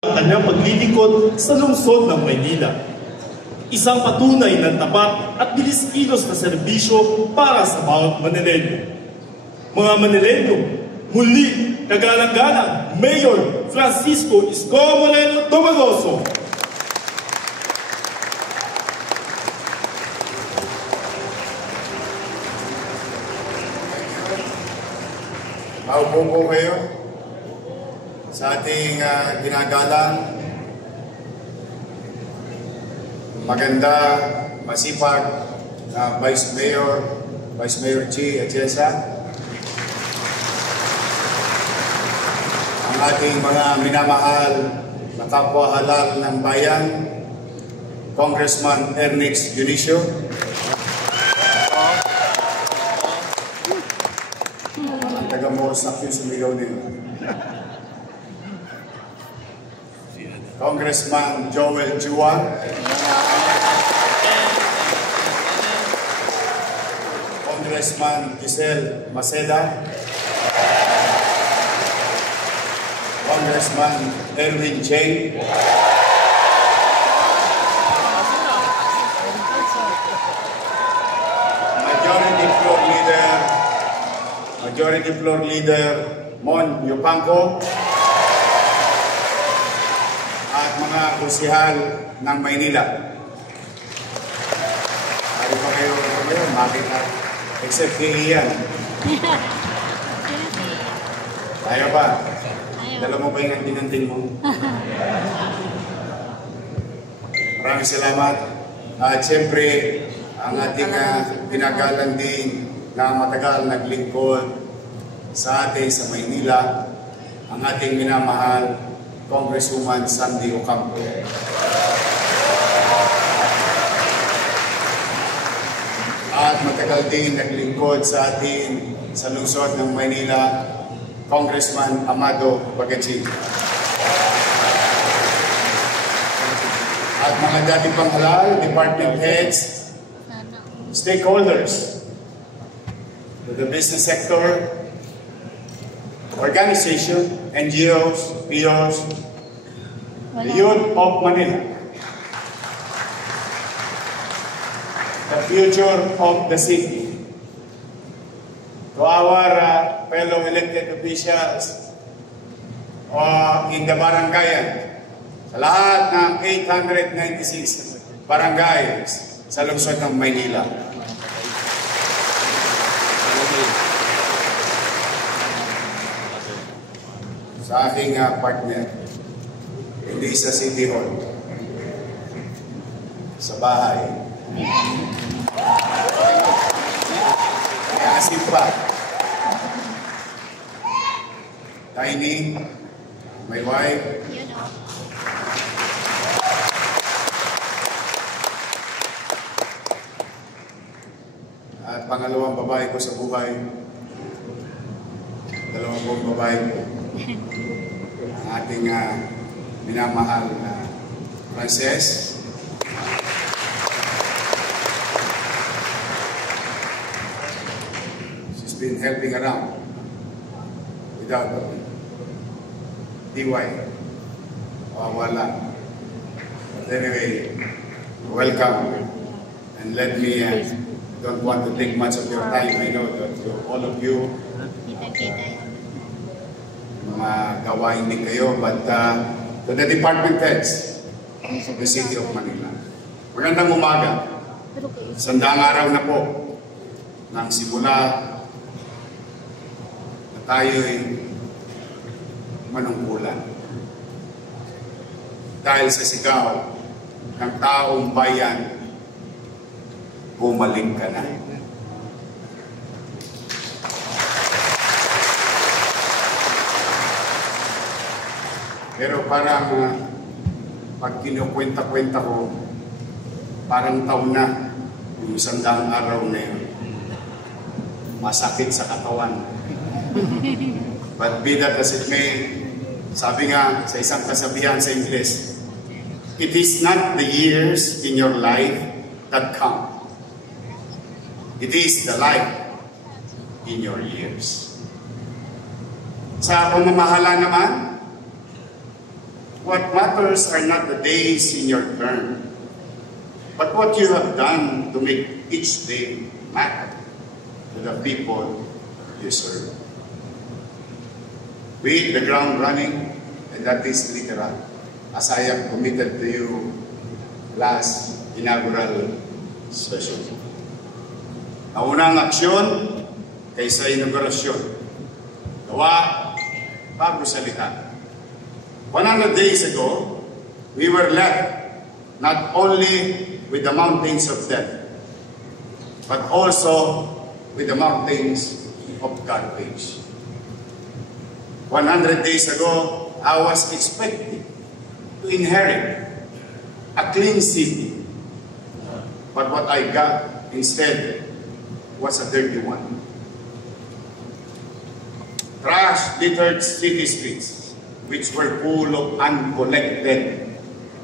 ang kanyang paglilingkod sa lungsod ng Maynila. Isang patunay ng tapat at bilis-kilos na serbisyo para sa bawat Manileño. Mga Manileño, muli kagalang-galang Mayor Francisco Isko Moreno Domagoso. Maupo po kayo sa ating ginagalang, maganda, masipag na Vice Mayor G. Atienza, ang ating mga minamahal na kapwa halal ng bayan, Congressman Ernix Dionisio, ang taga-Moros na yung sumigaw nila, Congressman Joel Juan, Congressman Giselle Maceda, Congressman Erwin Cheng, Majority Floor Leader Mon Yupanco, at mga kusihal ng Maynila. Ari pa kayo makita, except kay Ian. Ayaw ba? Dala mo ba yung dinanting mo? Maraming salamat. At siyempre, ang ating pinagalan din na matagal naglingkod sa atin sa Maynila, ang ating minamahal Congresswoman Sandy Ocampo. At matagal din naglingkod sa atin sa lungsod ng Maynila, Congressman Amado Bagachi. At mga dating panghalal, department heads, stakeholders, to the business sector, organization, NGOs, POs, the youth of Manila, the future of the city, to our fellow elected officials in the barangayan, sa lahat ng 896 barangays sa lungsod ng Maynila. Sa aking partner, hindi sa City Hall, sa bahay. Kasi pa, Tiny, my wife, at pangalawang babae ko sa buhay, dalawang buong babae ko, ang ating minamahal na Frances, she's been helping around without DY, wala. But anyway, welcome, and let me don't want to take much of your time. I know that all of you mga gawain din kayo, but to the department heads of the City of Manila, magandang umaga. Sandang araw na po nang simula na tayo'y manungkulan dahil sa sigaw ng taong bayan, bumalik ka na. Pero parang pag kinukwenta-kwenta ko, parang taon na yung 100 araw na yun. Masakit sa katawan. But be that as it may, sabi nga sa isang kasabihan sa English, it is not the years in your life that count. It is the life in your years. Sa pamamahala naman, What matters are not the days in your term, but what you have done to make each day matter to the people you serve. We hit the ground running, and that is literal, as I have committed to you last inaugural session. Naunang aksyon kaysa inaugurasyon. Gawa bago salita. 100 days ago, we were left not only with the mountains of death, but also with the mountains of garbage. 100 days ago, I was expecting to inherit a clean city, but what I got instead was a dirty one. Trash-littered city streets, which were full of uncollected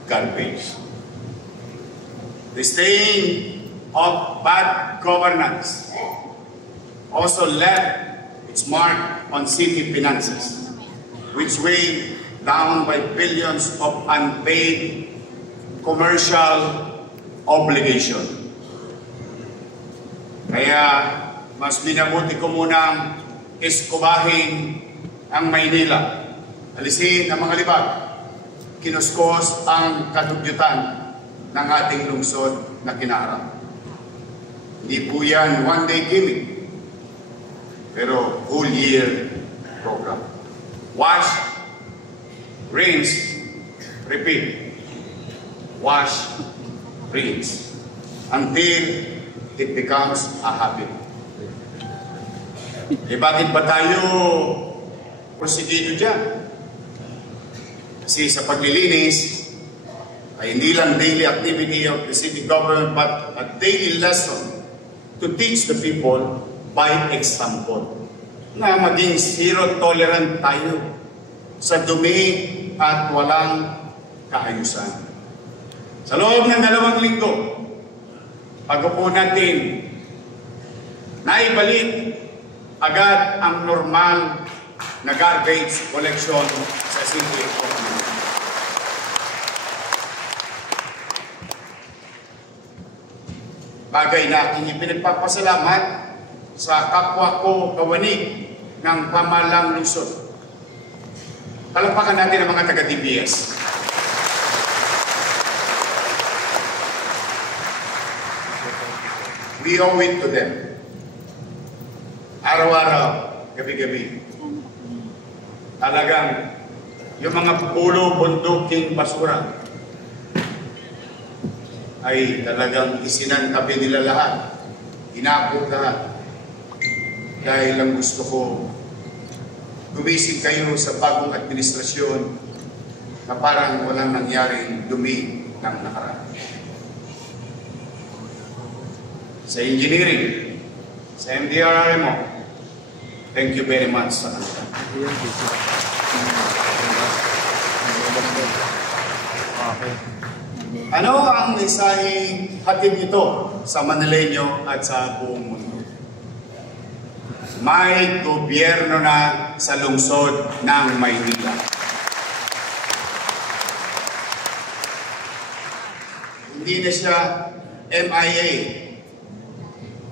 garbage. The stain of bad governance also left its mark on city finances, which weighed down by billions of unpaid commercial obligation. Kaya mas minabuti ko munang eskubahin ang Maynila, alisin ang mga libag, kinuskos ang kadugyutan ng ating lungsod na kinaharap. Hindi po yan one-day gimmick, pero whole year program. Wash, rinse, repeat. Wash, rinse, until it becomes a habit. Eh bakit ba tayo prosigido dyan? Kasi sa paglilinis ay hindi lang daily activity of the city government, but a daily lesson to teach the people by example na maging zero tolerant tayo sa dumi at walang kaayusan. Sa loob ng 2 linggo, pag-upo natin, naibalik agad ang normal na garbage collection sa city of Manila. Bagay na aking ipinagpapasalamat sa kapwa ko kawanig ng pamalang lungsod. Palakpakan natin ang mga taga-DPS. We owe it to them. Araw-araw, gabi-gabi. Talagang yung mga pulo, bunduking basura ay talagang isinantabi nila lahat. Inapot lahat. Dahil lang gusto ko gumising kayo sa bagong administrasyon na parang walang nangyaring dumi ng nakaraan. Sa engineering, sa MDRRMO, thank you very much sa kanila. Ano ang isahing hatid nito sa Manileño at sa buong mundo? May gobyerno na sa lungsod ng Maynila. Hindi na siya MIA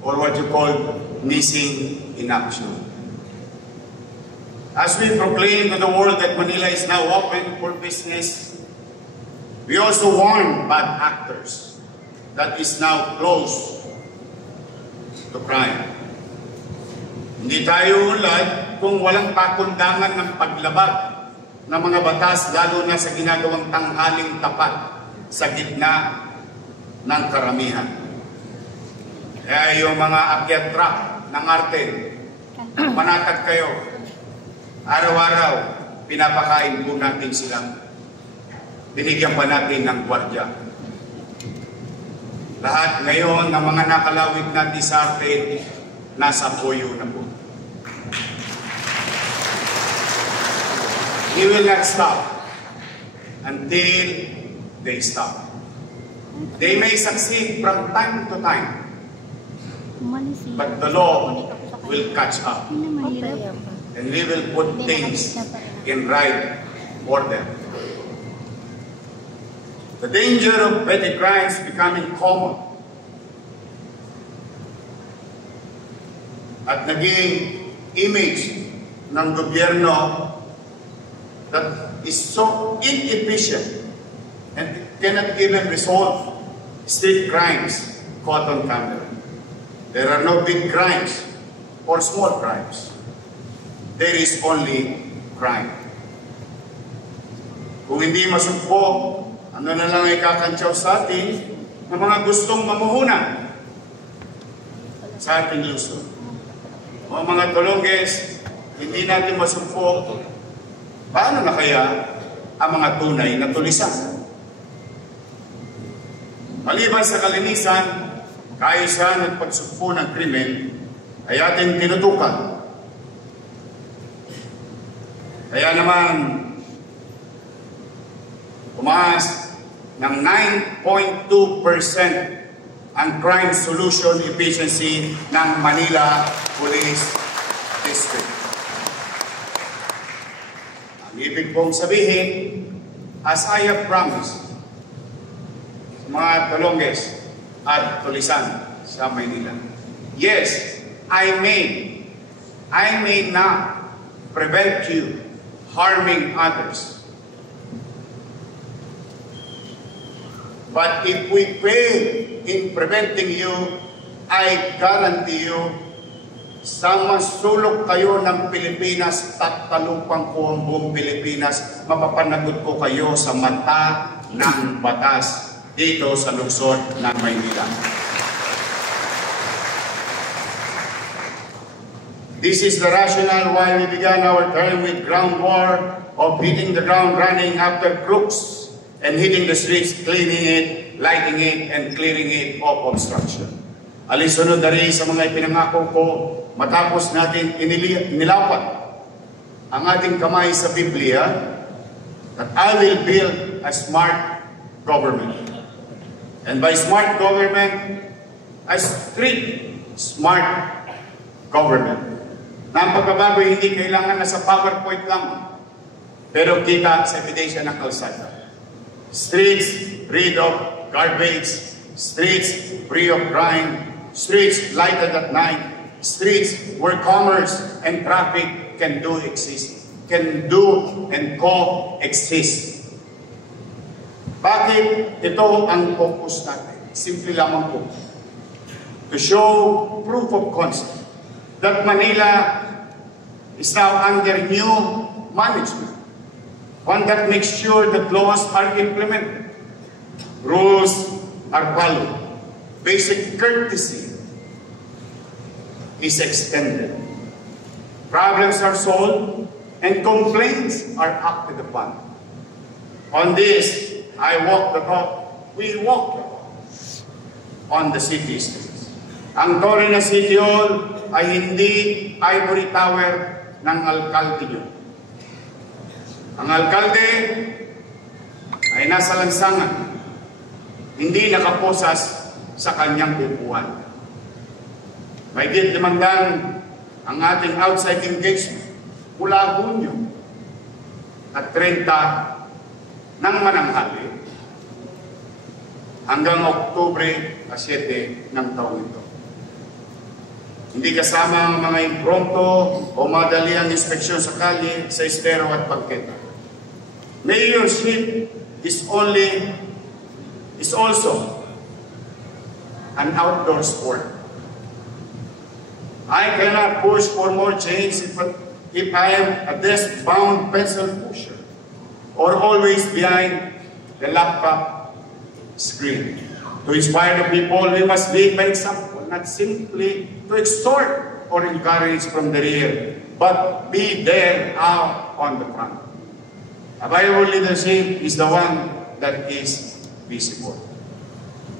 or what you call missing in action. As we proclaim to the world that Manila is now open for business, we also warn bad actors that is now close to crime. Hindi tayo ulad kung walang pakundangan ng paglabag ng mga batas, lalo na sa ginagawang tanghaling tapat sa gitna ng karamihan. Kaya yung mga akyat truck ng arte, panatag kayo. Araw-araw, pinapakain po natin sila. Binigyan pa natin ng gwardiya. Lahat ngayon ng mga nakalawit natin sa arte, nasa poyo na po. He will not stop until they stop. They may succeed from time to time, but the law will catch up. And we will put things in right order. The danger of petty crimes becoming common at naging image ng gobyerno that is so inefficient and cannot even resolve street crimes caught on camera. There are no big crimes or small crimes. There is only crime. Kung hindi masugpo, ano na lang ay kakantsaw sa atin ng mga gustong mamuhuna sa ating Luzon. O mga Tolonges, hindi natin masugpo, paano na kaya ang mga tunay na tulisan? Maliban sa kalinisan, kaayusan at pagsugpo ng krimen ay ating tinutukan. Kaya naman, tumaas ng 9.2% ang crime solution efficiency ng Manila Police District. Ang ibig pong sabihin, as I have promised, mga Tolonges at Tulisan sa Maynila, yes, I may not prevent you harming others. But if we fail in preventing you, I guarantee you, sa masulok kayo ng Pilipinas, tatalupang ko ang buong Pilipinas, mapapanagot ko kayo sa mata ng batas dito sa lungsod ng Maynila. This is the rationale why we began our term with ground war of hitting the ground running after crooks and hitting the streets, cleaning it, lighting it, and clearing it of obstruction. Alisunod na rin sa mga ipinangako ko, matapos natin inilapat ang ating kamay sa Biblia, that I will build a smart government. And by smart government, a street smart government. Na ang pagbabago hindi kailangan na sa PowerPoint lang, pero kita sa ebidensya ng kalsada. Streets rid of garbage, streets free of crime, streets lighted at night, streets where commerce and traffic can do and coexist. Bakit ito ang focus natin? Simple lamang po. To show proof of concept that Manila is now under new management. One that makes sure that laws are implemented, rules are followed, basic courtesy is extended, problems are solved, and complaints are acted upon. On this, I walk the talk, we walk the talk on the city streets. Ang Torre na City Hall ay hindi ivory tower ng alkalde nyo. Ang alkalde ay nasa lansangan, hindi nakaposas sa kanyang upuan. Mahigit 500 ang ating outside engagement mula Hunyo at 30 ng mananghali hanggang Oktubre 7 ng taon ito. Hindi kasama ang mga impronto o madaliang inspeksyon sa kalye, sa estero at pagketa. Mayorship is also an outdoor sport. I cannot push for more change if I am a desk-bound pencil pusher or always behind the laptop screen. To inspire the people, we must lead by example, not simply to extort or encourage from the rear, but be there out on the front. A viable leadership is the one that is visible.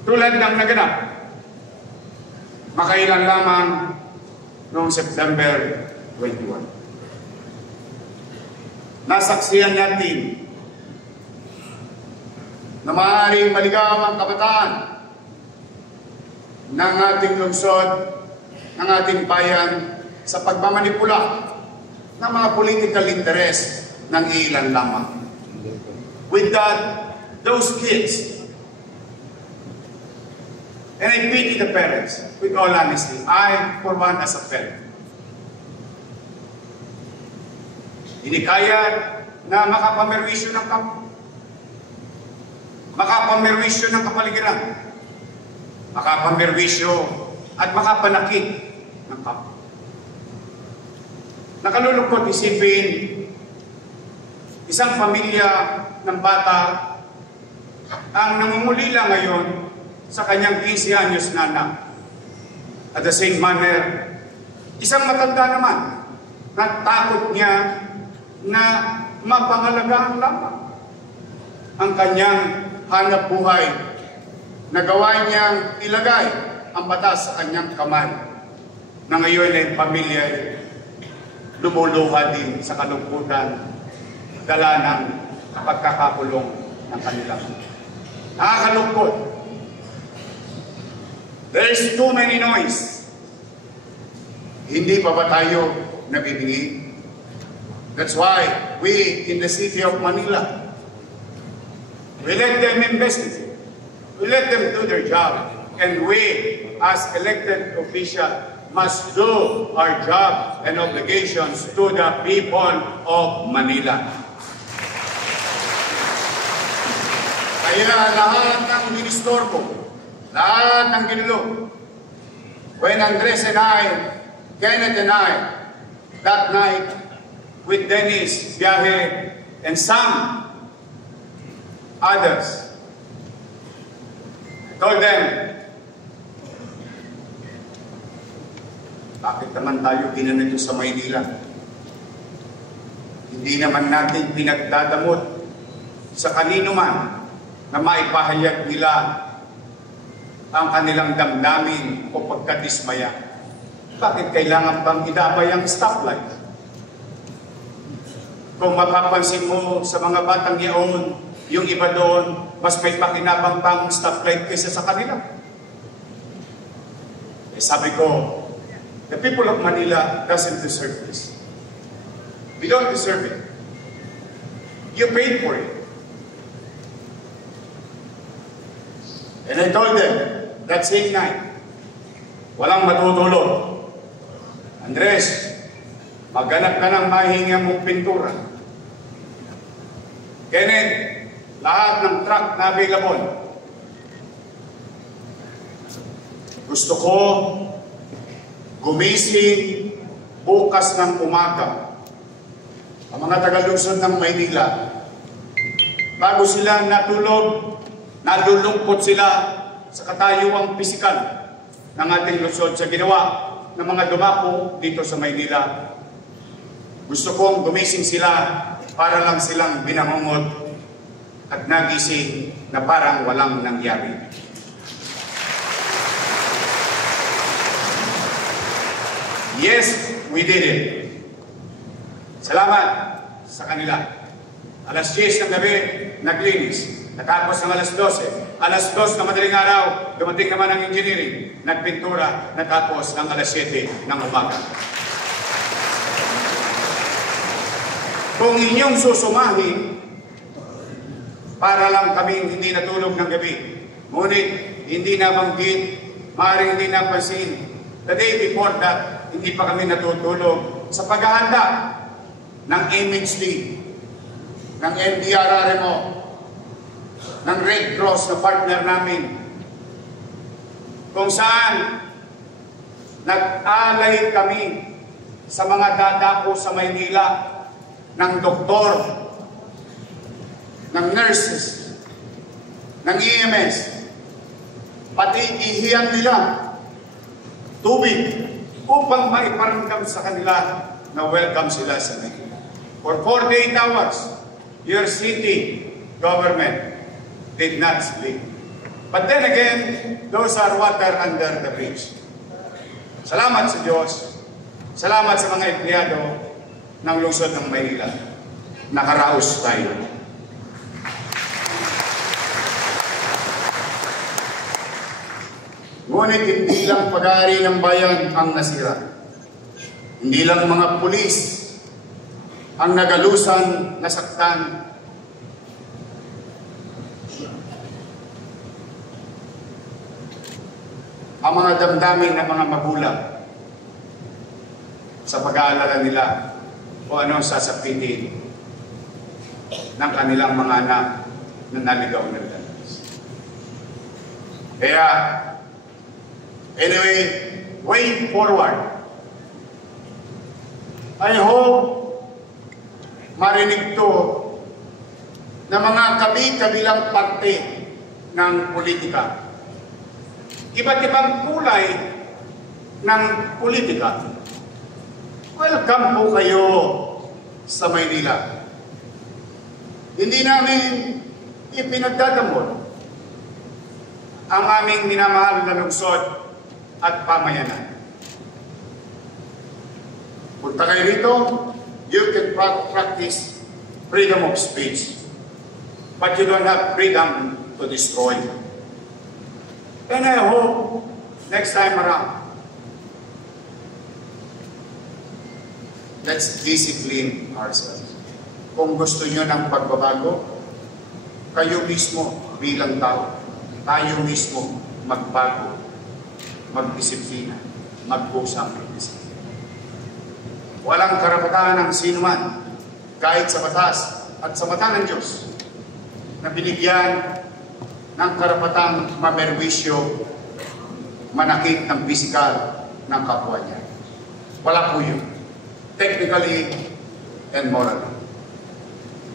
Tulad ng naganap, makailan lamang noong September 21. Nasaksihan natin na maaaring maligaw ang kabataan ng ating lungsod, ng ating bayan sa pagmamanipula ng mga political interest ng ilan lamang. With that, those kids And I pity the parents, with all honesty. I, for one, as a parent. Hindi kaya na makapamerwisyo ng kampo. Makapamerwisyo ng kapaligiran. Makapamerwisyo at makapanakit ng kampo. Nakalulungkot isipin, isang pamilya ng bata ang nangungulila ngayon sa kanyang 15 anyos na anak. At the same manner, isang matanda naman, natakot niya na mapangalagaan lamang ang kanyang hanap buhay, na gawa niyang ilagay ang batas sa kanyang kamay, na ngayon ay pamilya lumuluha din sa kalungkutan, dala ng pagkakakulong ng kanilang. Nakakalungkot. There is too many noise. Hindi pa ba tayo nabibingi? That's why we in the city of Manila, we let them investigate. We let them do their job. And we, as elected officials, must do our job and obligations to the people of Manila. Kaya lahat ng ginistorbo, lahat ng ginulo, when Andres and I, Kenneth and I, that night, with Dennis, Biahe, and some others, told them, bakit naman tayo ginanito sa Maynila? Hindi naman natin pinagdadamot sa kanino man na maipahayag nila ang kanilang damdamin o pagkadismaya. Bakit kailangan pang idamay ang stoplight? Kung mapapansin mo sa mga batang yaon, yung iba doon, mas may pakinabang pang stoplight kaysa sa kanila. Eh, sabi ko, the people of Manila doesn't deserve this. We don't deserve it. You paid for it. And I told them, that same night, walang matutulog. Andres, maghanap ka ng mahinga mong pintura. Kenneth, lahat ng truck na available. Gusto ko gumising bukas ng umaga ang mga taga-lungsod ng Maynila. Bago sila natulog, nalulungkot sila sa katayuang pisikal ng ating lungsod sa ginawa ng mga dumako dito sa Maynila. Gusto kong gumising sila para lang silang binangungot at nagising na parang walang nangyari. Yes, we did it. Salamat sa kanila. Alas 10 ng gabi, naglinis. Natapos ng alas 12. Alas 2 na madaling araw, dumating naman ang engineering. Nagpintura, natapos ng alas 7 ng umaga. Kung inyong susumahin, para lang kaming hindi natulog ng gabi. Ngunit, hindi nabanggit, maaaring hindi napansin. The day before that, hindi pa kami natutulog sa paghahanda ng MHD, ng MDRRMO, ng Red Cross na partner namin, kung saan nag-alay kami sa mga dadako sa Maynila ng doktor, ng nurses, ng EMS, pati ihiyan nila tubig upang maiparamdam sa kanila na welcome sila sa Maynila. For 48 hours, your city government did not sleep. But then again, those are water under the bridge. Salamat sa Diyos. Salamat sa mga empleyado ng lungsod ng Maynila. Nakaraos tayo. Ngunit hindi lang pag-aari ng bayan ang nasira. Hindi lang mga pulis ang nagalusan, nasaktan. ang mga damdamin ng mga magulang sa pag-aalala nila o ano ang sasapitin ng kanilang mga anak na naligaw na nila. Kaya, anyway, way forward, I hope marinig to na mga kabilang parte ng politika. Iba't ibang kulay ng politika. Welcome po kayo sa Maynila. Hindi namin ipinagdadamot ang aming minamahal na lungsod at pamayanan. Punta kayo rito, you can practice freedom of speech, but you don't have freedom to destroy. And I hope next time around, let's discipline ourselves. Kung gusto nyo ng pagbabago, kayo mismo bilang tao, tayo mismo magbago, magdisiplina, mag-usang disiplina. Walang karapatan ng sinuman, kahit sa batas at sa mata ng Diyos, na binigyan ng karapatang mamerwisyo, manakit ng pisikal ng kapwa niya. Wala po yun. Technically and morally.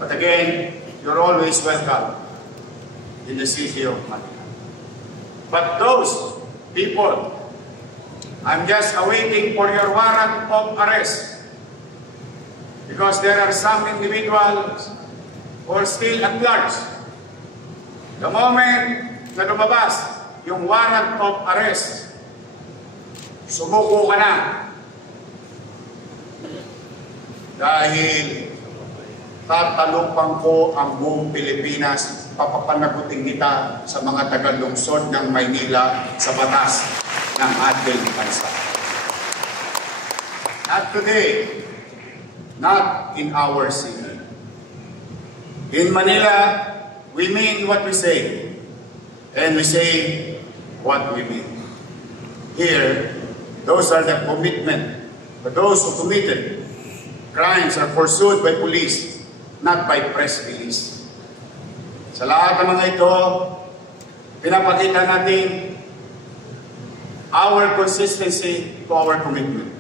But again, you're always welcome in the city of Manila. But those people, I'm just awaiting for your warrant of arrest, because there are some individuals who are still at large. The moment na lumabas yung warrant of arrest, sumuko ka na. Dahil tatalupang ko ang buong Pilipinas, papapanagutin kita sa mga tagalungsod ng Maynila sa batas ng ating bansa. Not today, not in our city. In Manila, we mean what we say, and we say what we mean. Here, those are the commitment, but those who committed crimes are pursued by police, not by press release. Sa lahat ng mga ito, pinapakita natin our consistency to our commitment.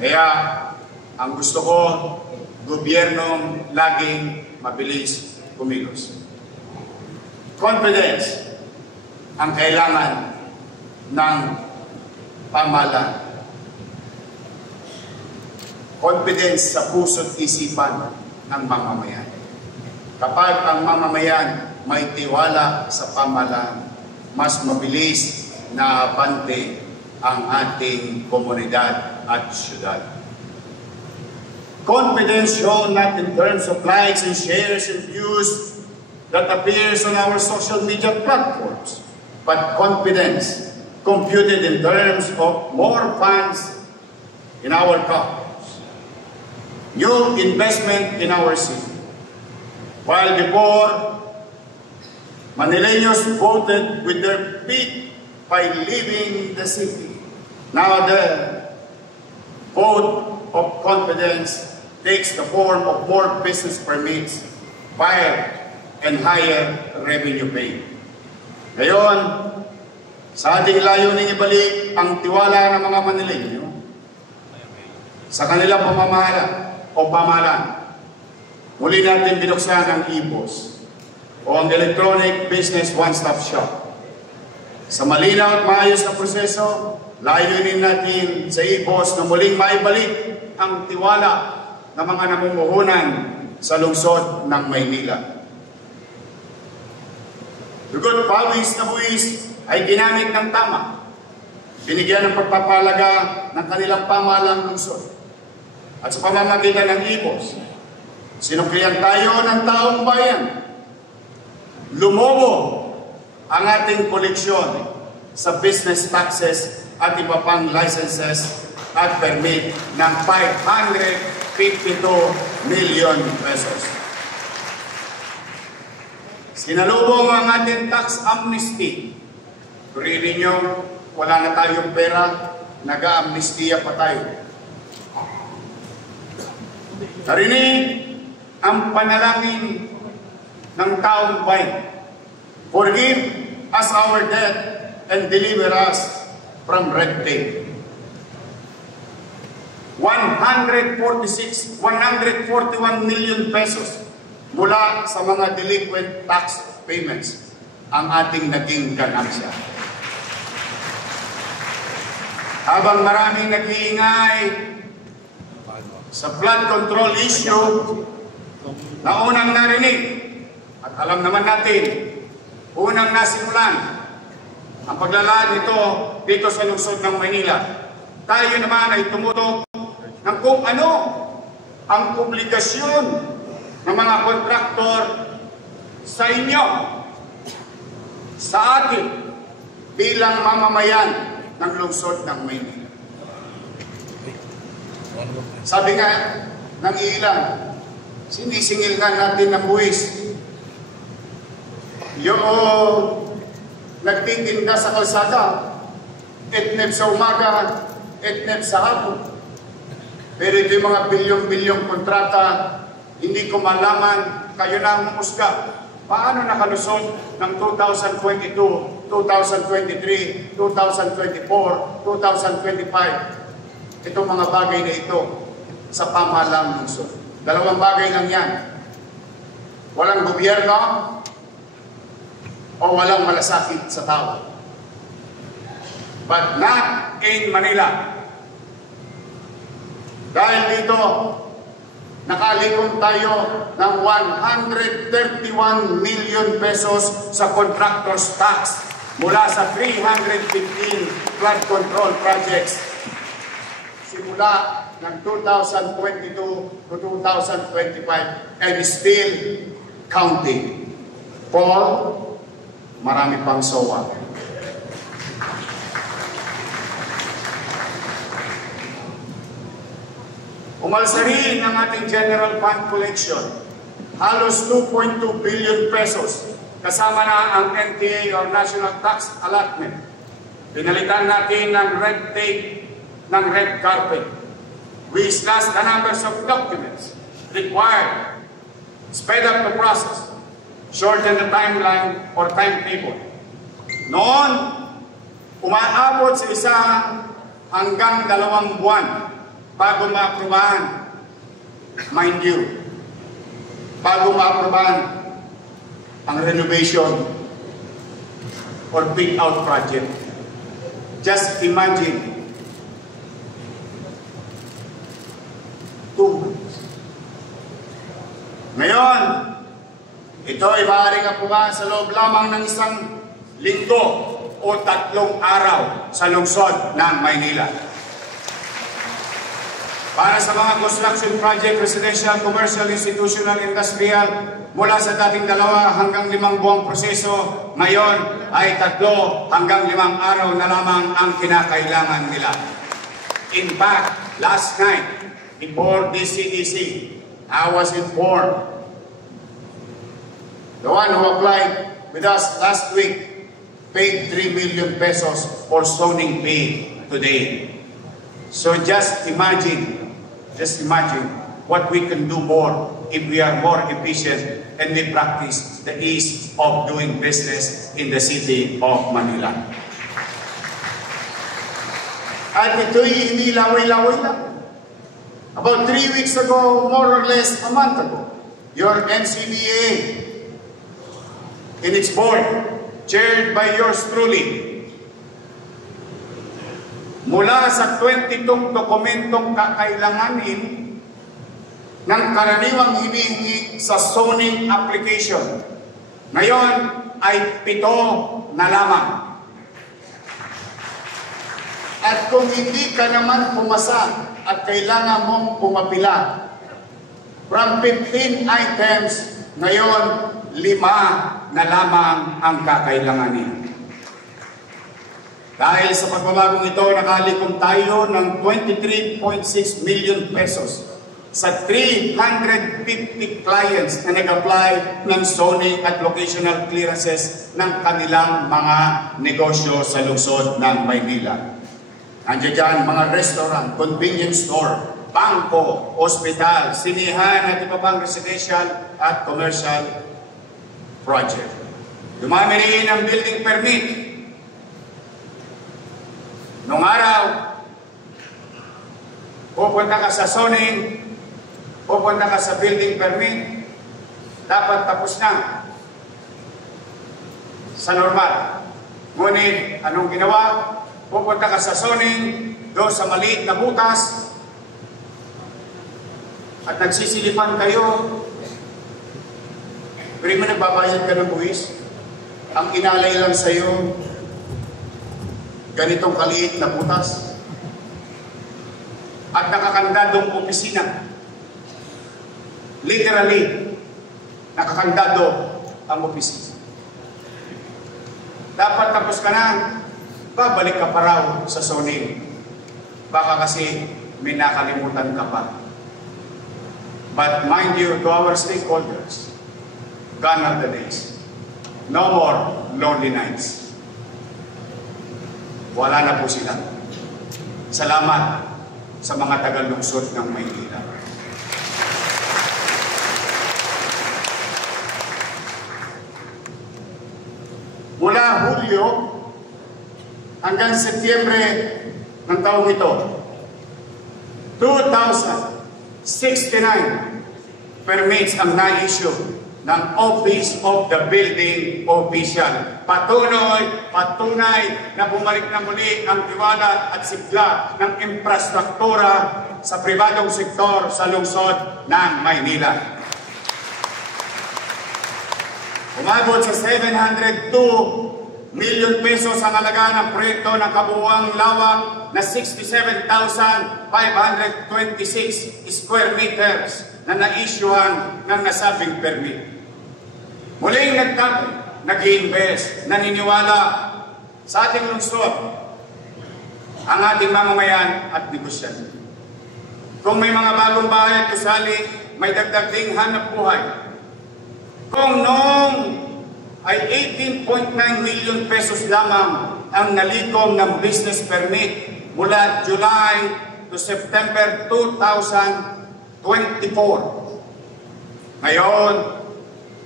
Kaya, ang gusto ko, gobyernong laging mabilis kumilos. Confidence ang kailangan ng pamahalaan. Confidence sa puso't isipan ng mamamayan. Kapag ang mamamayan may tiwala sa pamahalaan, mas mabilis na abante ang ating komunidad at syudad. Confidence shown not in terms of likes and shares and views that appears on our social media platforms, but confidence computed in terms of more funds in our coffers, new investment in our city. While before, Manileños voted with their feet by leaving the city, now the vote of confidence takes the form of more business permits filed and higher revenue paid. Ngayon, sa ating layuning ibalik ang tiwala ng mga Manileño sa kanilang pamamahala o pamahalaan, muli natin binuksan ang e-POS o ang Electronic Business One-Stop Shop. Sa malinaw at maayos na proseso, layunin natin sa e-POS na muling maibalik ang tiwala ng mga namumuhunan sa lungsod ng Maynila. Dugot pawis na buwis ay ginamit ng tama. Binigyan ng pagpapalaga ng kanilang pamahalang lungsod. At sa pamamagitan ng e-POS, sinuklian tayo ng taong bayan. Lumobo ang ating koleksyon sa business taxes at iba pang licenses at permit ng 552 million pesos. Sinalubong ang ating tax amnesty Turin ninyo, wala na tayong pera, nag-amnestiya pa tayo. Narinig ang panalangin ng taong bayan. Forgive us our debt and deliver us from red tape. 141 million pesos mula sa mga delinquent tax payments ang ating naging ganansya. Habang maraming nag-iingay sa flood control issue na unang narinig, at alam naman natin, unang nasimulan ang paglalaan nito dito sa lungsod ng Maynila, tayo naman ay tumutok ng kung ano ang obligasyon ng mga kontraktor sa inyo, sa atin, bilang mamamayan ng lungsod ng Maynila. Sabi nga ng ilan, sinisingil nga natin ng buwis. Yung nagtitinda sa kalsada, etneb sa umaga, etneb sa hapon. Pero ito yung mga bilyong-bilyong kontrata, hindi ko malaman, kayo na ang umusga. Paano nakalusot ng 2022, 2023, 2024, 2025? Itong mga bagay na ito sa pamahalang lungsod. Dalawang bagay lang yan. Walang gobyerno o walang malasakit sa tao. But not in Manila. Dahil dito, nakalikom tayo ng 131 million pesos sa contractor's tax mula sa 315 flood control projects simula ng 2022 to 2025 and still counting. Paul, marami pang SOA. Umalsa rin ang ating general fund collection. Halos 2.2 billion pesos. Kasama na ang NTA or National Tax Allotment. Pinalitan natin ng red tape, ng red carpet. We slashed the numbers of documents required, sped up the process, shorten the timeline or timetable. Noon, umaabot sa isang hanggang 2 buwan bago ma-aprobahan, mind you, bago ma-aprobahan ang renovation or big-out project. Just imagine, 2 months. Ngayon, ito ay maaaring aprobahan sa loob lamang ng 1 linggo o 3 araw sa lungsod ng Maynila. Para sa mga construction project, residential, commercial, institutional, industrial, mula sa dating 2 hanggang 5 buwang proseso, ngayon ay 3 hanggang 5 araw na lamang ang kinakailangan nila. In fact, last night, before this CDC, I was informed, the one who applied with us last week paid 3 million pesos for zoning fee today. So just imagine what we can do more if we are more efficient and we practice the ease of doing business in the city of Manila. At ito'y hindi laway-laway lang. About 3 weeks ago, more or less a month ago, your NCBA in its board, chaired by yours truly, mula sa 20 dokumentong kakailanganin ng karaniwang hinihingi sa zoning application, ngayon ay 7 na lamang. At kung hindi ka naman pumasa at kailangan mong pumapila, from 15 items, ngayon 5 na lamang ang kakailanganin. Dahil sa pagbabagong ito, nakalikom tayo ng 23.6 million pesos sa 350 clients na nag-apply ng zoning at locational clearances ng kanilang mga negosyo sa lungsod ng Maynila. Nandiyan dyan mga restaurant, convenience store, bangko, ospital, sinihan at iba pang residential at commercial project. Dumami rin ang building permit. Noong araw, pupunta ka sa zoning, pupunta ka sa building permit, dapat tapos na sa normal. Ngunit, anong ginawa? Pupunta ka sa zoning, doon sa maliit na butas, at nagsisilipan kayo. Pero mo nagbabayad ka ng buwis, ang inalay lang sa'yo, ganitong kaliit na butas. At nakakandadong opisina. Literally, nakakandado ang opisina. Dapat tapos ka na, babalik ka pa raw sa zoning. Baka kasi may nakalimutan ka pa. But mind you, to our stakeholders, gone are the days. No more lonely nights. Wala na po sila. Salamat sa mga taga-lungsod ng Maynila. Mula Hulyo hanggang Setyembre ng taong ito, 2,069 permits ang na-issue ng Office of the Building Official. Patunay na bumalik na muli ang tiwala at sigla ng infrastruktura sa pribadong sektor sa lungsod ng Maynila. Umabot sa 702 million pesos ang halaga ng proyekto ng kabuuang lawak na 67,526 square meters na na-issuehan ng nasabing permit. Muling nag-invest, naniniwala sa ating lungsod ang ating mamamayan at negosyante. Kung may mga bagong bahay at gusali, may dagdag ding hanap buhay. Kung noong ay 18.9 million pesos lamang ang nalikom ng business permit mula July to September 2024. Ngayon,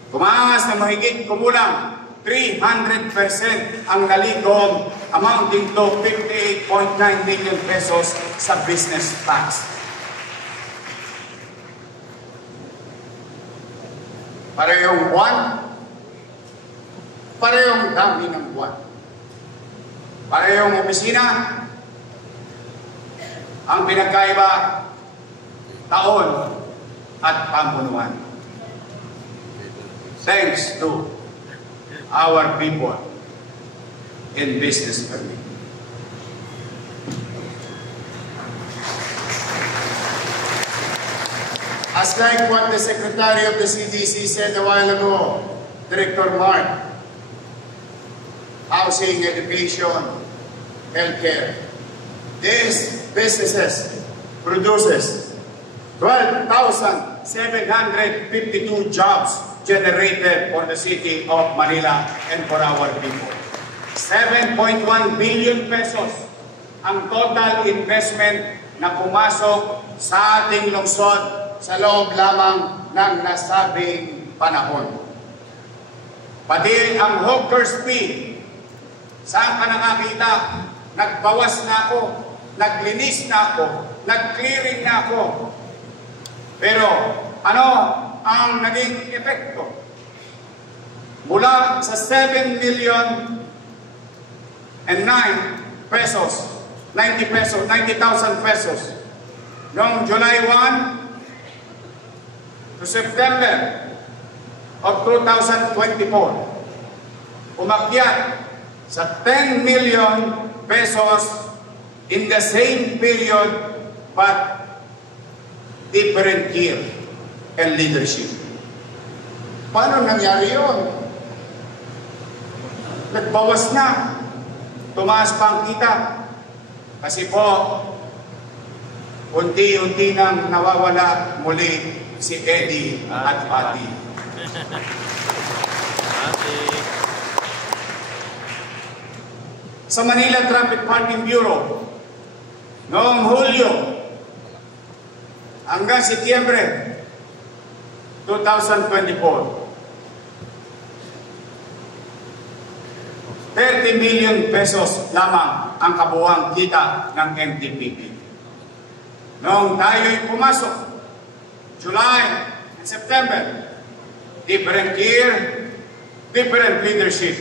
tumaas na mahigit kumulang 300% ang nalikom, amounting to 58.9 million pesos sa business tax. Parehong buwan, parehong dami ng buwan. Parehong opisina, ang pinagkaiba, taon at pamumunuan. Thanks to our people in business permit. As like what the Secretary of the CDC said a while ago, Director Mark, housing, education, healthcare, these businesses produces 12,752 jobs generated for the city of Manila and for our people. 7.1 billion pesos ang total investment na pumasok sa ating lungsod sa loob lamang ng nasabing panahon. Pati ang hawker's fee, saan ka nakakita? Nagbawas na ako, naglinis na ako, nag-clearing na ako. Pero ano ang naging epekto? Mula sa 7 million and 9 pesos, 90,000 pesos, noong July 1 to September of 2024, umakyat sa 10 million pesos in the same period but different year and leadership. Paano nangyari yun? Nagbawas na. Tumaas pa ang kita. Kasi po, unti-unti nang nawawala muli si Eddie at Patty. Sa Manila Traffic Parking Bureau, noong Hulyo hanggang Setyembre 2024, 30 million pesos lamang ang kabuuang kita ng MTPP. Noong tayo'y pumasok, July and September, different year, different leadership,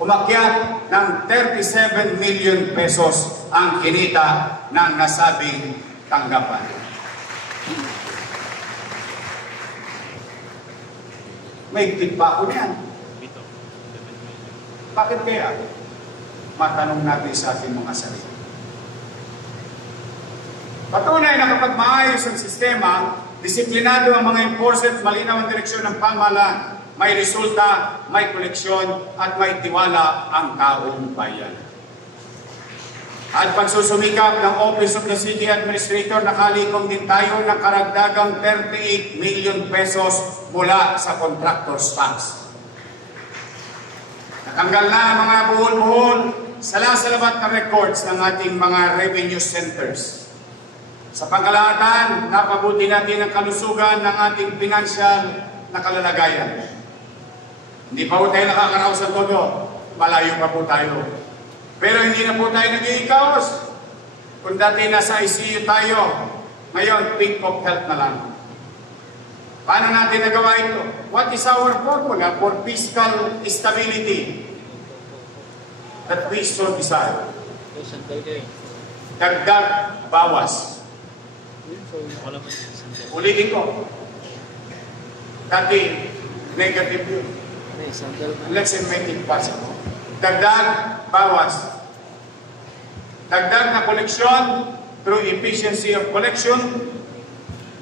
umakyat ng 37 million pesos ang kinita ng nasabing tanggapan. May tip pa ako niyan. Bakit kaya? Matanong natin sa ating mga sarili. Patunay na kapag maayos ang sistema, disiplinado ang mga enforcers, malinaw ang direksyon ng pamahalaan, may resulta, may koleksyon, at may tiwala ang taong bayan. At pagsusumikap ng Office of the City Administrator, nakalikom din tayo ng karagdagang 38 million pesos mula sa contractor's tax. Natanggal na ang mga buhol-buhol sa salabat na records ng ating mga revenue centers. Sa pangkalahatan, napabuti natin ang kalusugan ng ating financial na kalalagayan. Hindi pa po tayo nakakaraos sa todo, malayo pa po tayo. Pero hindi na po tayo nag-iikaos. Kung dati nasa ICU tayo, ngayon peak of health na lang. Paano natin nagawa ito? What is our formula for fiscal stability that we so desire? Dagdag, bawas. Ulitin ko. Dati, negative yun. Let's make it possible. Dagdag, bawas. Dagdag na koleksyon through efficiency of collection,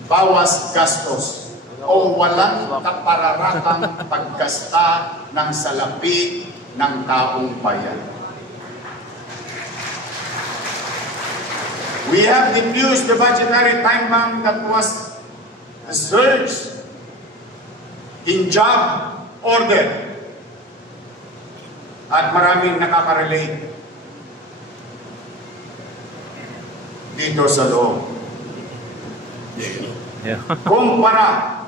bawas gastos. O walang kapararatang paggasta ng salapi ng taong bayan. We have diffused the budgetary time bomb that was a surge in job order. At maraming nakaka-relate dito sa loob. Kumpara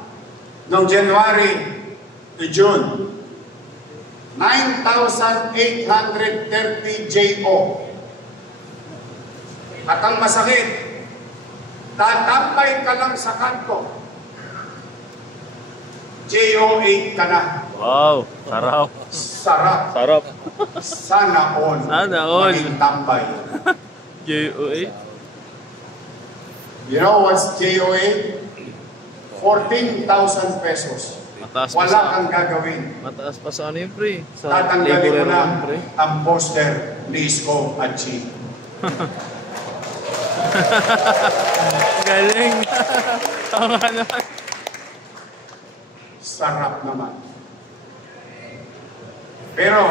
noong January to June, 9,830 JO. At ang masakit, tatambay ka lang sa kanto, JO8 ka na. Wow, sarap. Sarap. Sarap. Sana all. Sana all. Maging tambay. JO8? You know what's JO8? 14,000 pesos. Mataas pa Wala sa... kang gagawin. Mataas pa sa ano yun, pre? Sa Tatanggalin mo laborer na naman, pre. ang poster ni Isko at Chi. Galing. Tama naman. Sarap naman. Pero,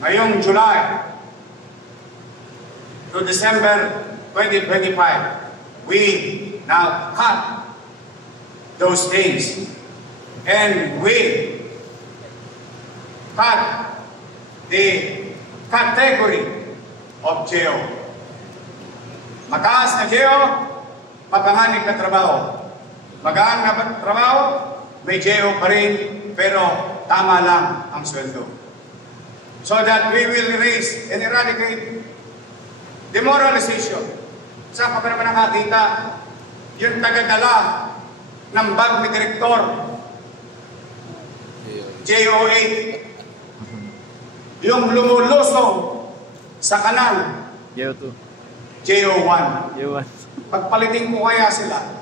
ngayong July to December 2025, we now cut those things and we cut the category of GEO. Mataas na GEO, mapanganib na trabaho. Magaan na trabaho, may GEO pa rin, pero tama lang ang sweldo. So that we will erase and eradicate demoralization. Saan ka pa naman nakakita? Yung tagadala ng bag ni direktor, JO8, yung lumulusong sa kanal, JO2. JO1. JO1. Pagpalitin ko kaya sila.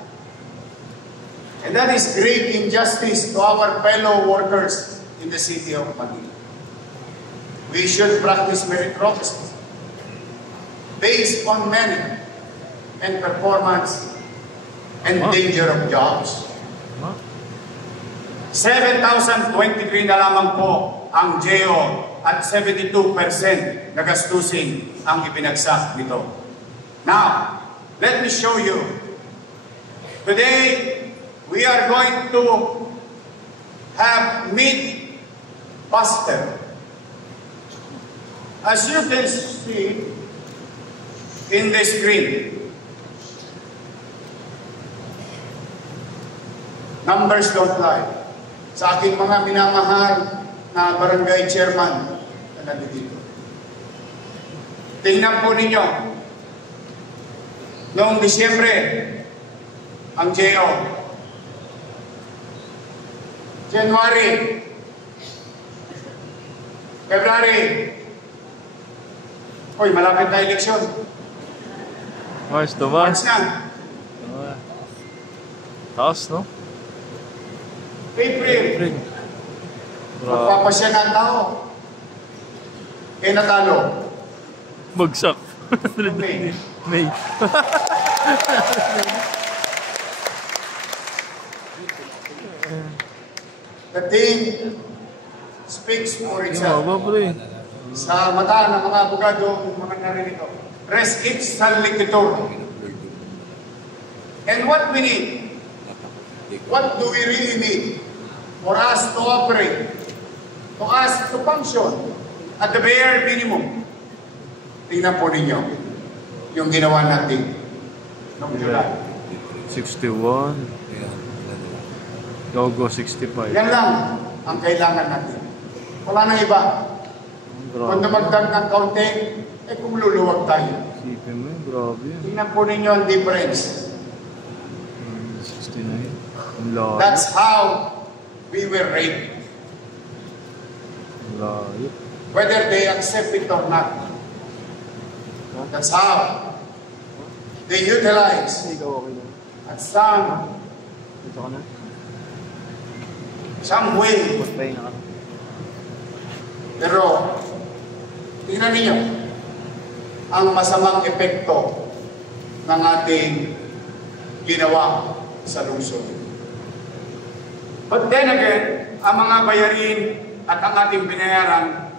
And that is great injustice to our fellow workers in the city of Manila. We should practice meritocracy based on merit and performance and danger of jobs. 7,023 na lamang po ang GEO at 72% na gastusin ang ibinagsak nito. Now, let me show you. Today, we are going to have meat buster. As you can see in the screen, numbers don't lie. Sa aking mga minamahal na barangay chairman na nandito. Tingnan po ninyo, noong Disyembre, ang JO, January, February, hoy, malapit na eleksyon. Mars, March Tomas. na. Taas, no? April. Magpapasya na ang tao. Eh, natalo. Bagsak. May. May. The thing speaks for itself. Maba, pre. Sa mata ng mga abogado, mga naririto. Res ipsa salliquitur. And what we need, what do we really need for us to operate, to us to function at the bare minimum? Tingnan po ninyo yung ginawa natin noong July. 61. Logo 65. Yan lang ang kailangan natin. Wala nang iba. Kung dumagdag ng kaunti, eh kung luluwag tayo. Sipin mo yun, grabe yun. Tingnan po ninyo ang difference. 69. Ang layo. That's how we were raped. Ang layo. Whether they accept it or not. That's how they utilize at some way. Pero, tingnan ninyo ang masamang epekto ng ating ginawa sa lungsod. But then again, ang mga bayarin at ang ating binayaran,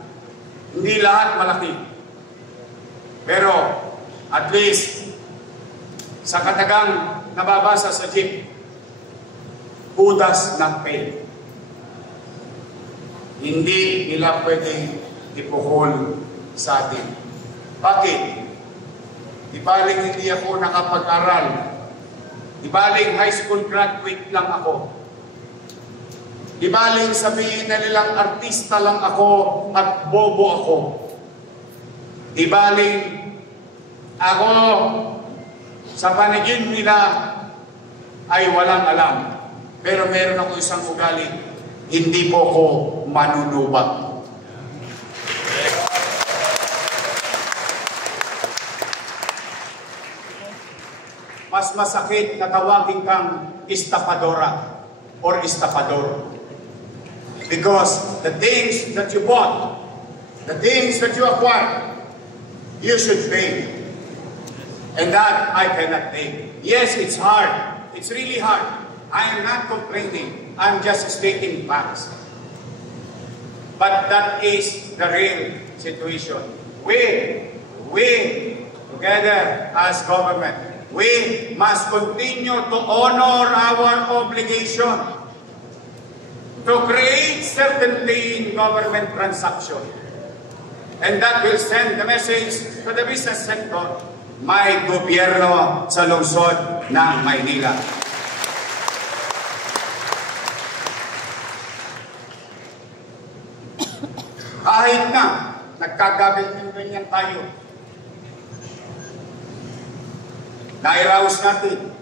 hindi lahat malaki. Pero, at least, sa katagang nababasa sa jeep, who does not pay? Hindi nila pwedeng ipuhol sa atin. Bakit? Di baling hindi ako nakapag-aral. Di baling high school graduate lang ako. Di baling sabihin na nilang artista lang ako at bobo ako. Di baling ako sa paningin nila ay walang alam. Pero meron ako isang ugali, hindi po ako manunubat. Mas masakit na tawagin kang istapadora or istapador. Because the things that you bought, the things that you acquired, you should pay. And that I cannot pay. Yes, it's hard. It's really hard. I am not complaining. I'm just stating facts. But that is the real situation. We together as government, we must continue to honor our obligation to create certainty in government transaction. And that will send the message to the business sector, may gobyerno sa lungsod ng Maynila. Kahit na nagkagaganyan tayo, nairaos natin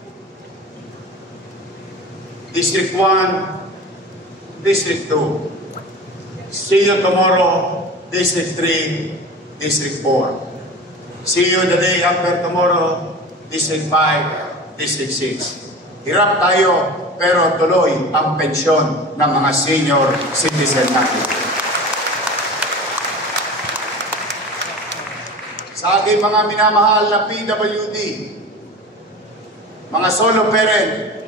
District 1, District 2. See you tomorrow, District 3, District 4. See you the day after tomorrow, District 5, District 6. Hirap tayo, pero tuloy ang pensyon ng mga senior citizen natin. Sa aking mga minamahal na PWD, mga solo parent,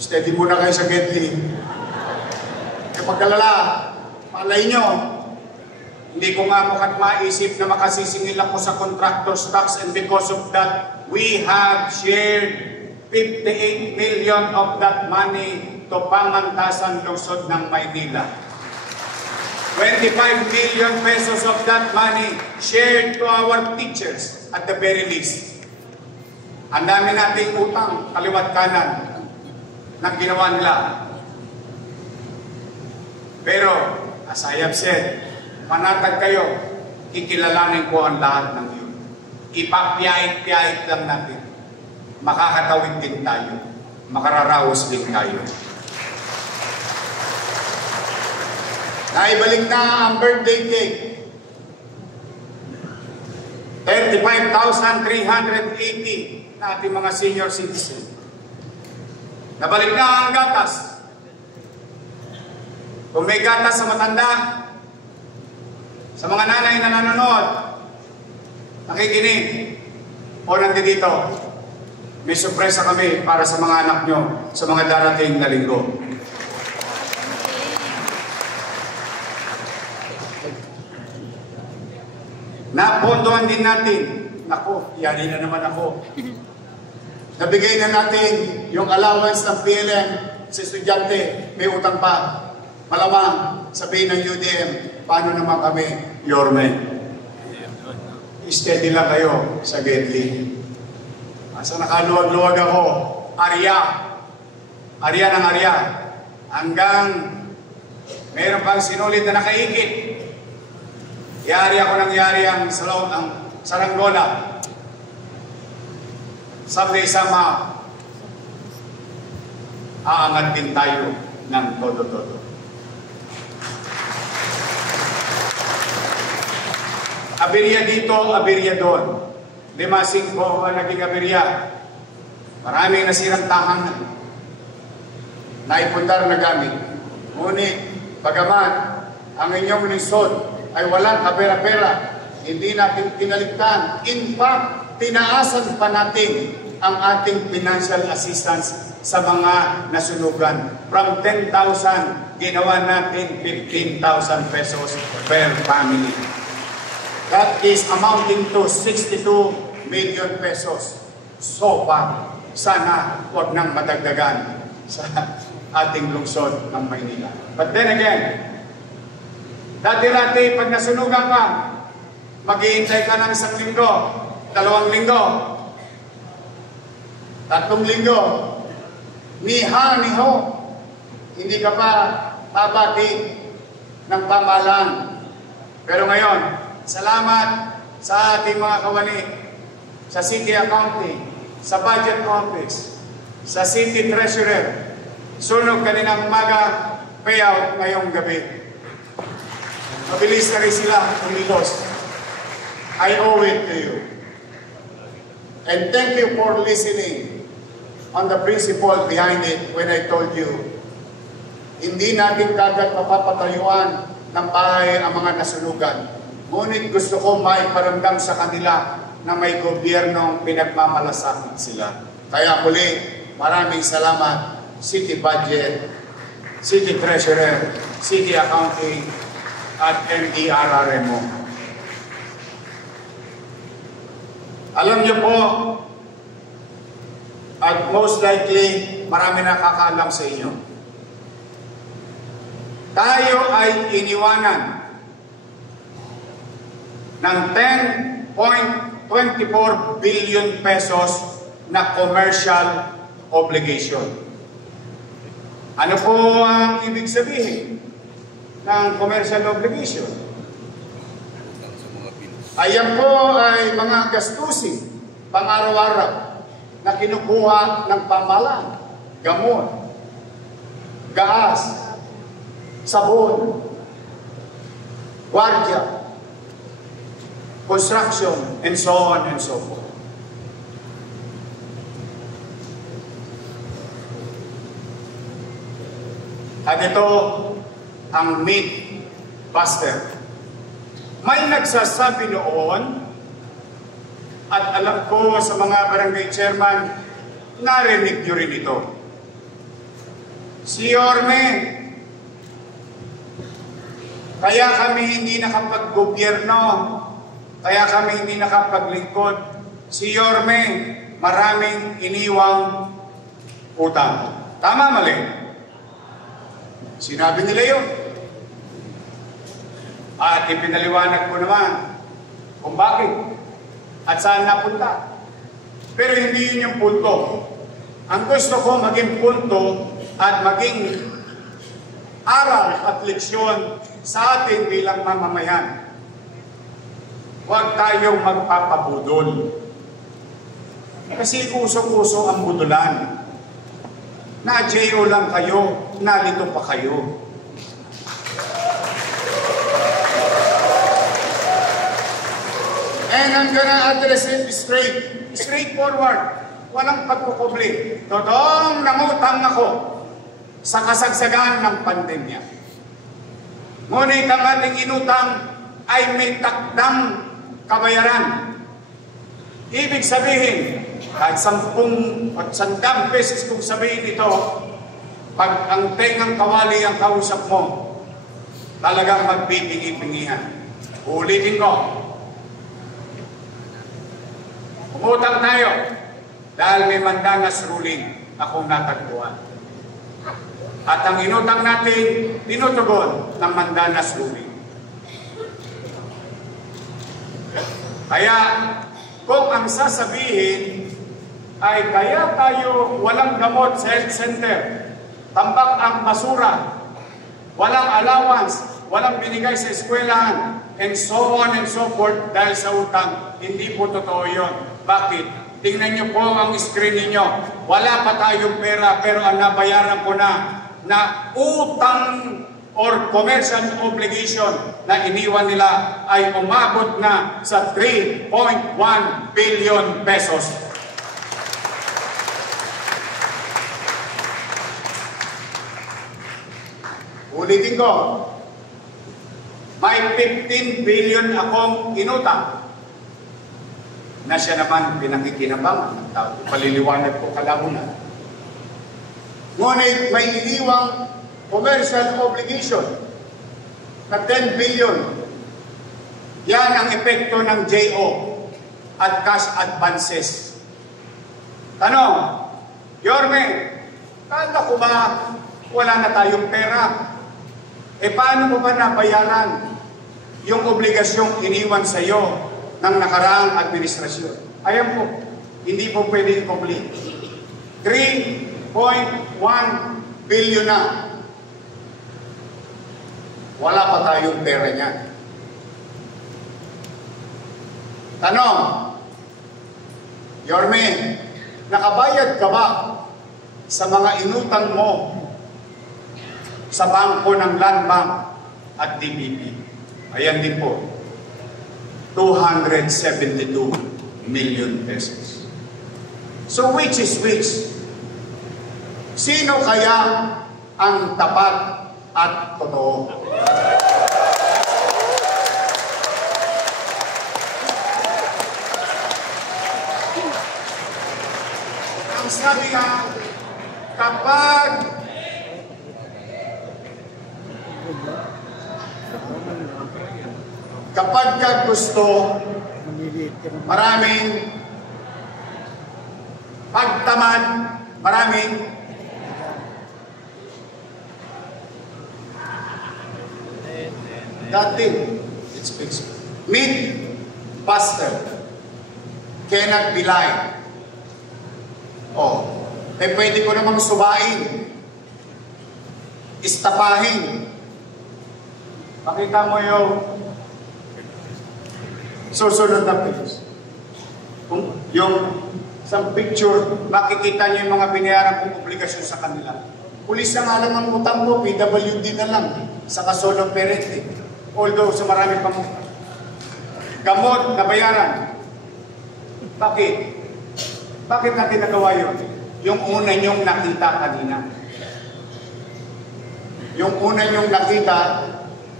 steady muna kayo sa Getty. Kapag kalala, malay nyo, Hindi ko nga mukhang maisip na makasisingil ako sa contractor's tax, and because of that, we have shared 58 million of that money to Pamantasan Lungsod ng Maynila. 25 million pesos of that money shared to our teachers at the very least. Ang dami nating utang, kaliwat kanan, na ginawa nila. Pero, as I have said, manatag kayo, kikilalanin ko ang lahat ng yun. Ipapiyait-piyait lang natin. Makakatawid din tayo. Makararaos din tayo. Naibalik na ang birthday cake. 35,380 na ating mga senior citizen. Nabalik na ang gatas. Kung may gatas sa matanda, sa mga nanay na nanonood, nakikinig, o nandito, may sorpresa kami para sa mga anak nyo sa mga darating na linggo. Napondohan din natin, naku, yari na naman ako. Nabigay na natin yung allowance ng PLM sa estudyante, may utang pa. Malamang, sabihin ng UDM, paano naman kami, Yorme? Steady lang kayo sa Gedli. Asa nakaluwag-luwag ako, Arya. Arya ng Arya. Hanggang mayroon pang sinulit na nakaigit. Yari ako ng yari ang salon ng Saranggola. Someday sama, aangat din tayo ng todo-todo. Aberya dito, aberya doon. Limasing po ang naging aberya. Maraming nasirang tahanan. Naipundar na gamit. Ngunit, bagaman, ang inyong lungsod ay walang kapera-pera, hindi natin pinaligtan. In fact, tinaasan pa natin ang ating financial assistance sa mga nasunugan. From 10,000, ginawa natin 15,000 pesos per family. That is amounting to 62 million pesos. So far, sana huwag nang madagdagan sa ating lungsod ng Maynila. But then again, dati-dati pag nasunugan ka, maghihintay ka ng 1 linggo, 2 linggo, 3 linggo, niho, hindi ka pa babati ng pamahalaan. Pero ngayon, salamat sa ating mga kawani, sa City Accounting, sa Budget Office, sa City Treasurer. Sunog kaninang umaga, payout ngayong gabi. Mabilis na rin sila kumilos. I owe it to you. And thank you for listening on the principle behind it when I told you, hindi natin kagad mapapatayuan ng bahay ang mga nasunugan. Ngunit gusto ko maiparamdam sa kanila na may gobyernong pinagmamalasakit sila. Kaya muli, maraming salamat, City Budget, City Treasurer, City Accounting, at MDRRMO. Alam niyo po, at most likely, marami nakakaalam sa inyo. Tayo ay iniwanan ng 10.24 billion pesos na commercial obligation. Ano po ang ibig sabihin ng commercial obligation? Ayan po ay mga gastusin pang-araw-araw na kinukuha ng pamahalaan. Gamot, gas, sabon, gwardiya, construction, and so on and so forth. At ito ang myth buster. May nagsasabi noon, at alam ko sa mga barangay chairman, narinig nyo rin ito. Si Yorme, Kaya kami hindi nakapag-gobyerno. Kaya kami hindi nakapaglingkod. Si Yorme, maraming iniwang utang. Tama, mali? Sinabi nila yun. At ipinaliwanag ko naman kung bakit at saan napunta. Pero hindi yun yung punto. Ang gusto ko maging punto at maging aral at leksyon sa atin bilang mamamayan. Huwag tayong magpapabudol. Kasi uso-uso ang budulan. Na-JO lang kayo, nalito pa kayo. And I'm gonna address it straightforward. Walang pagkukubli. Totoong nangutang ako sa kasagsagan ng pandemya. Ngunit ang ating inutang ay may takdang kabayaran. Ibig sabihin, kahit 10 at 100 beses kung sabihin ito, pag ang tengang kawali ang kausap mo, talagang magbibingi-bingihan. Ulitin ko. Umutang tayo dahil may mandanas ruling akong natagpuan. At ang inutang natin, tinutugon ng mandanas ruling. Kaya, kung ang sasabihin ay kaya tayo walang gamot sa health center, tambak ang basura, walang allowance, walang binigay sa eskwelahan, and so on and so forth dahil sa utang, hindi po totoo yun. Bakit? Tingnan niyo po ang screen ninyo. Wala pa tayong pera pero ang nabayaran ko na utang or commercial obligation na iniwan nila ay umabot na sa 3.1 billion pesos. Ulitin ko, may 15 billion akong inutang na siya naman pinakikinabangan ng tao. Paliliwanag ko kalaunan. Ngunit may iniwang commercial obligation na 10 billion. Yan ang epekto ng JO at cash advances. Tanong, Yorme, kala ko ba wala na tayong pera? Paano mo ba nabayaran yung obligasyong iniwan sa iyo ng nakaraang administrasyon? Ayan po, hindi po pwede i-complete. 3.1 billion na. Wala pa tayong pera niyan. Tanong, Yorme, nakabayad ka ba sa mga inutang mo sa bangko ng Land Bank at DBP? Ayan din po, 272 million pesos. So which is which? Sino kaya ang tapat at totoo? Ang sabi nga, kapag ka gusto, maraming pagtamad, maraming that thing, it's fixed. Meat, pastor, cannot be lied. Oh, pwede ko namang subain, istapahin. Pakita mo yung susunod na page. Yung isang picture, makikita niyo yung mga binayaran kong obligasyon sa kanila. Pulis na nga lang ang utang mo, PWD na lang, sa kasolong parente. Although sa marami pang gamot na bayaran. Bakit? Bakit natin nagawa yun? Yung una niyong nakita kanina. Yung una niyong nakita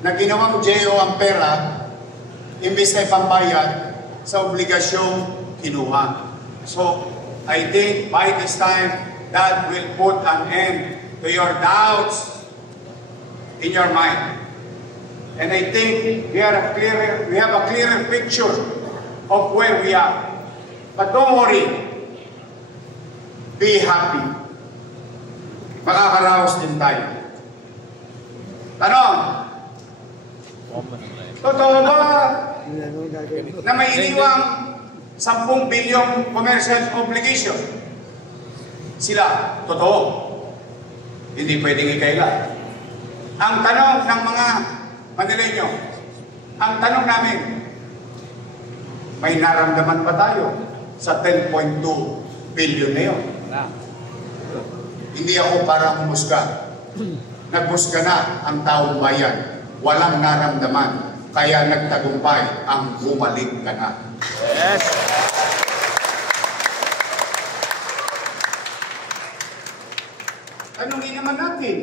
na ginawang JO ang pera, imbis na ipambayad sa obligasyong kinuha. So, I think by this time, that will put an end to your doubts in your mind. And I think we have a clearer picture of where we are. But don't worry. Be happy. Makakaraos din tayo. Tanong, totoo ba na may iniwang 10 bilyong commercial obligation? Sila, totoo. Hindi pwedeng ikaila. Ang tanong ng mga Manileño, ang tanong namin, may naramdaman ba tayo sa 10.2 billion na yun? Hindi ako para humusga. Nagmusga na ang taong bayan. Walang naramdaman. Kaya nagtagumpay ang bumalik ka na. Yes! Tanungin naman natin,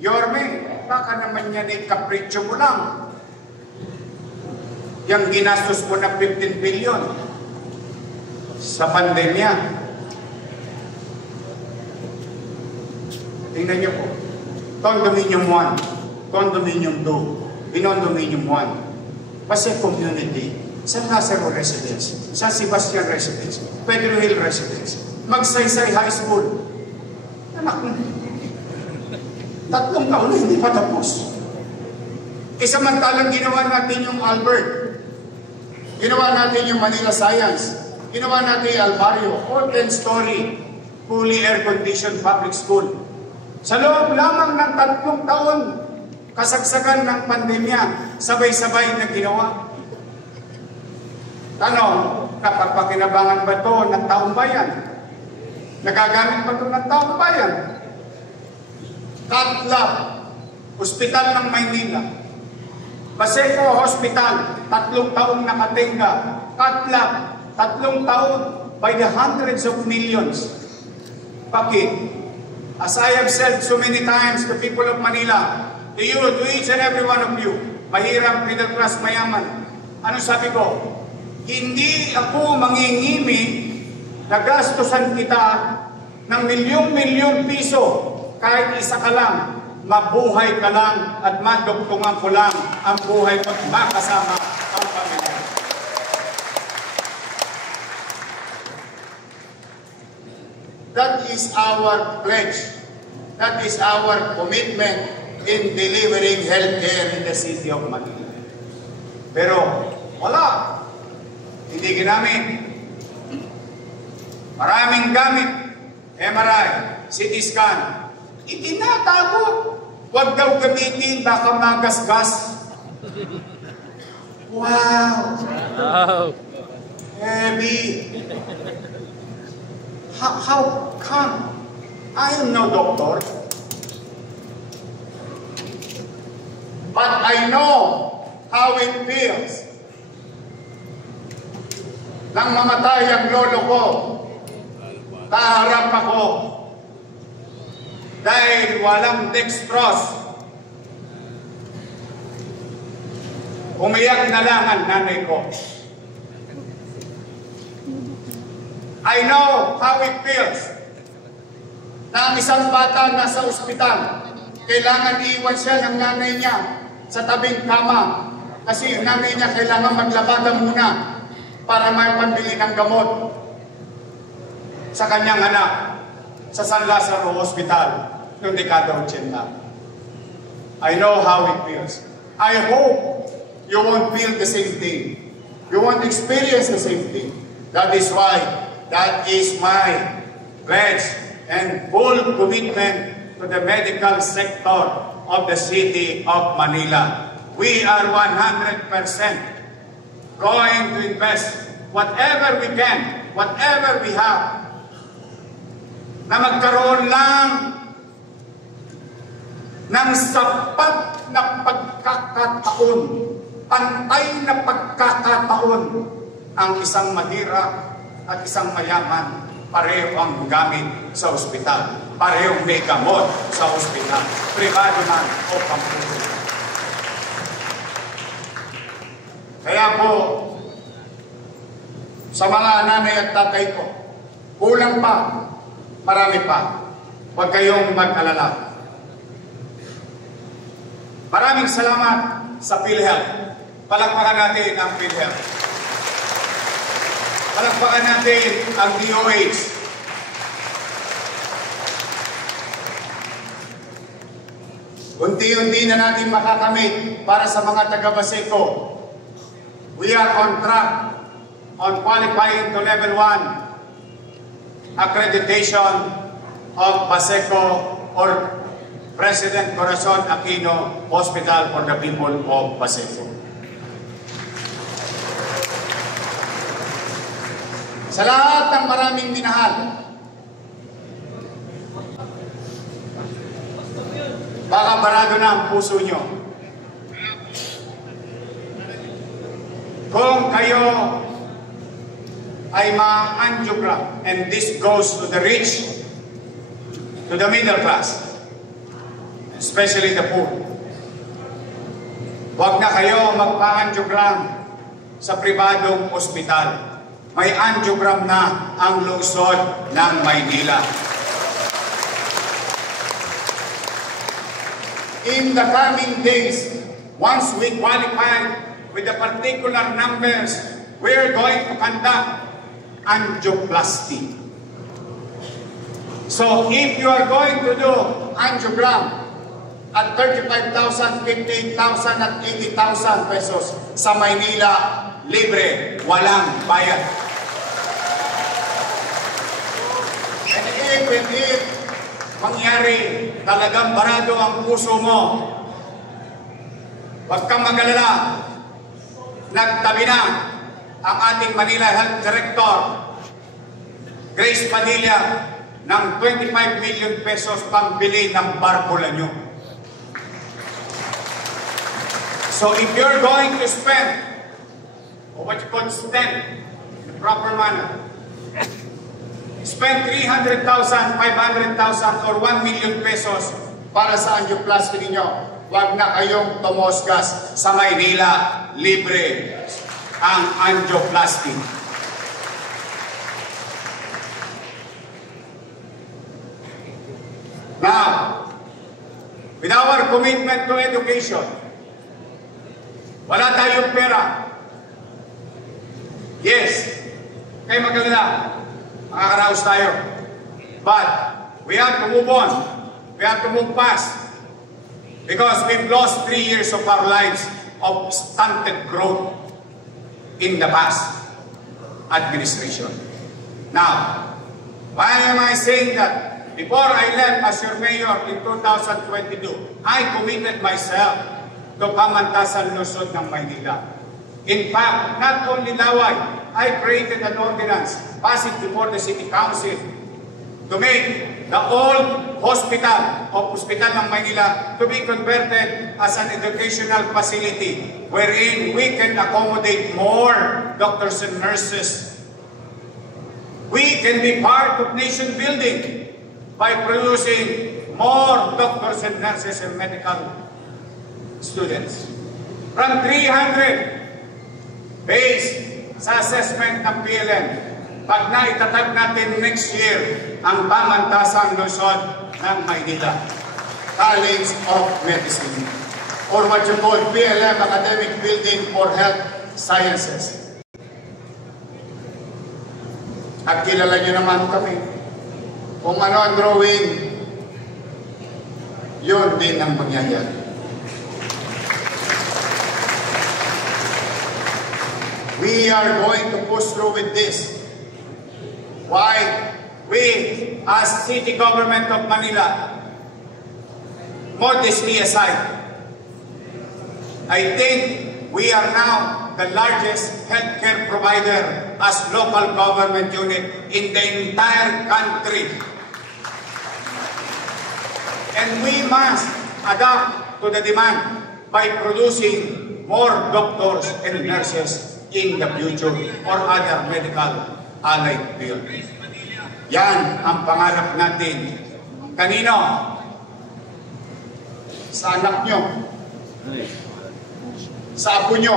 Yorme, baka naman yan ay kapritsyo mo lang. Yang ginastos mo na 15 billion sa pandemya. Tingnan niyo po. Condominium 1, Condominium 2, Condominium 1, Pasay Community, San Lazaro Residence, San Sebastian Residence, Pedro Hill Residence, Magsaysay High School. Anak mo, 3 taon na hindi pa tapos. Samantalang ginawa natin yung Albert, ginawa natin yung Manila Science, ginawa natin yung Alvario, 10-story, fully air-conditioned public school. Sa loob lamang ng 3 taon, kasagsagan ng pandemya, sabay-sabay na ginawa. Tanong, napagpakinabangan ba ito ng taong bayan? Nagagamit ba ito ng taong bayan? Catlab, Ospital ng Maynila. Paseco Hospital, 3 taong nakatingga. Catlab, 3 taon by the hundreds of millions. Bakit? As I have said so many times to people of Manila, to you, to each and every one of you, mahirap, middle class, mayaman. Ano sabi ko? Hindi ako mangingimi na gastusan kita ng milyong-milyong piso kahit isa ka lang, mabuhay ka lang at madugtungan ko lang ang buhay mo at makasama ang pamilya. That is our pledge. That is our commitment in delivering healthcare in the city of Manila. Pero wala. Hindi ginamit. Maraming gamit. MRI, CT scan. Itinatago. Huwag daw gamitin, baka magasgas. Wow! Wow! Heavy. How come? I am no doctor. But I know how it feels. Nang mamatay ang lolo ko, kaharap ako. Dahil walang dextrose. Umiyak na lang ang nanay ko. I know how it feels na ang isang bata nasa ospital, kailangan iiwan siya ng nanay niya sa tabing kama kasi yung nanay niya kailangan maglabada muna para may pambili ng gamot sa kanyang anak sa San Lazaro Hospital noong dekada 80. I know how it feels. I hope you won't feel the same thing. You won't experience the same thing. That is why that is my pledge and full commitment to the medical sector of the city of Manila. We are 100% going to invest whatever we can, whatever we have, na magkaroon lang ng sapat na pagkakataon, pantay na pagkakataon ang isang mahirap at isang mayaman, pareho ang gamit sa ospital. Parehong may gamot sa ospital. Privado man o pampubliko. Kaya po, sa mga nanay at tatay ko, kulang pa, marami pa. Huwag kayong mag-alala. Maraming salamat sa PhilHealth. Palakpakan natin ang PhilHealth. Palakpakan natin ang DOH. Unti-unti na natin makakamit para sa mga taga-Baseco. We are on track on qualifying to level 1 accreditation of Baseco or President Corazon Aquino Hospital for the people of Baseco. Sa lahat ng maraming minahal, baka barado na ang puso nyo. Kung kayo ay ma-angiogram, and this goes to the rich, to the middle class, especially the poor. Huwag na kayo magpa-angiogram sa pribadong ospital. May angiogram na ang lungsod ng Maynila. In the coming days, once we qualify with the particular numbers, we're going to conduct angioplasty. So if you are going to do angiogram at 35,000, 58,000 at 80,000 pesos sa Maynila, libre, walang bayad. And if mangyari, talagang barado ang puso mo, huwag kang mag-alala. Nagtabi na ang ating Manila Health Director, Grace Padilla, ng 25 million pesos pambili ng barbula nyo. So if you're going to spend, or what you call spend, in the proper manner, spend 300,000, 500,000, or 1 million pesos para sa angioplasty ninyo, huwag na kayong tumosgas. Sa Maynila, libre ang angioplasty. Now, with our commitment to education, wala tayong pera. Yes, kayo mag-alala, makakaraos tayo. But, we have to move on. We have to move fast. Because we've lost 3 years of our lives of stunted growth in the past administration. Now, why am I saying that? Before I left as your mayor in 2022, I committed myself to pamantasan Luzon ng Maynila. In fact, not only Laway, I created an ordinance, passed it before the City Council, to make the old hospital of Hospital ng Maynila to be converted as an educational facility wherein we can accommodate more doctors and nurses. We can be part of nation building by producing more doctors and nurses and medical students. From 300 based sa assessment ng PLN, pag naitatag natin next year ang pamantasan Luzon ng Maynila, College of Medicine, or what you call PLM, Academic Building for Health Sciences. At kilala nyo naman kami. Kung ano ang drawing, yun din ang mangyayari. We are going to push through with this. Why? We, as City Government of Manila, modesty aside, I think we are now the largest healthcare provider as local government unit in the entire country. And we must adapt to the demand by producing more doctors and nurses in the future or other medical allied field. Yan ang pangarap natin. Kanino? Sa anak nyo. Sa apo nyo.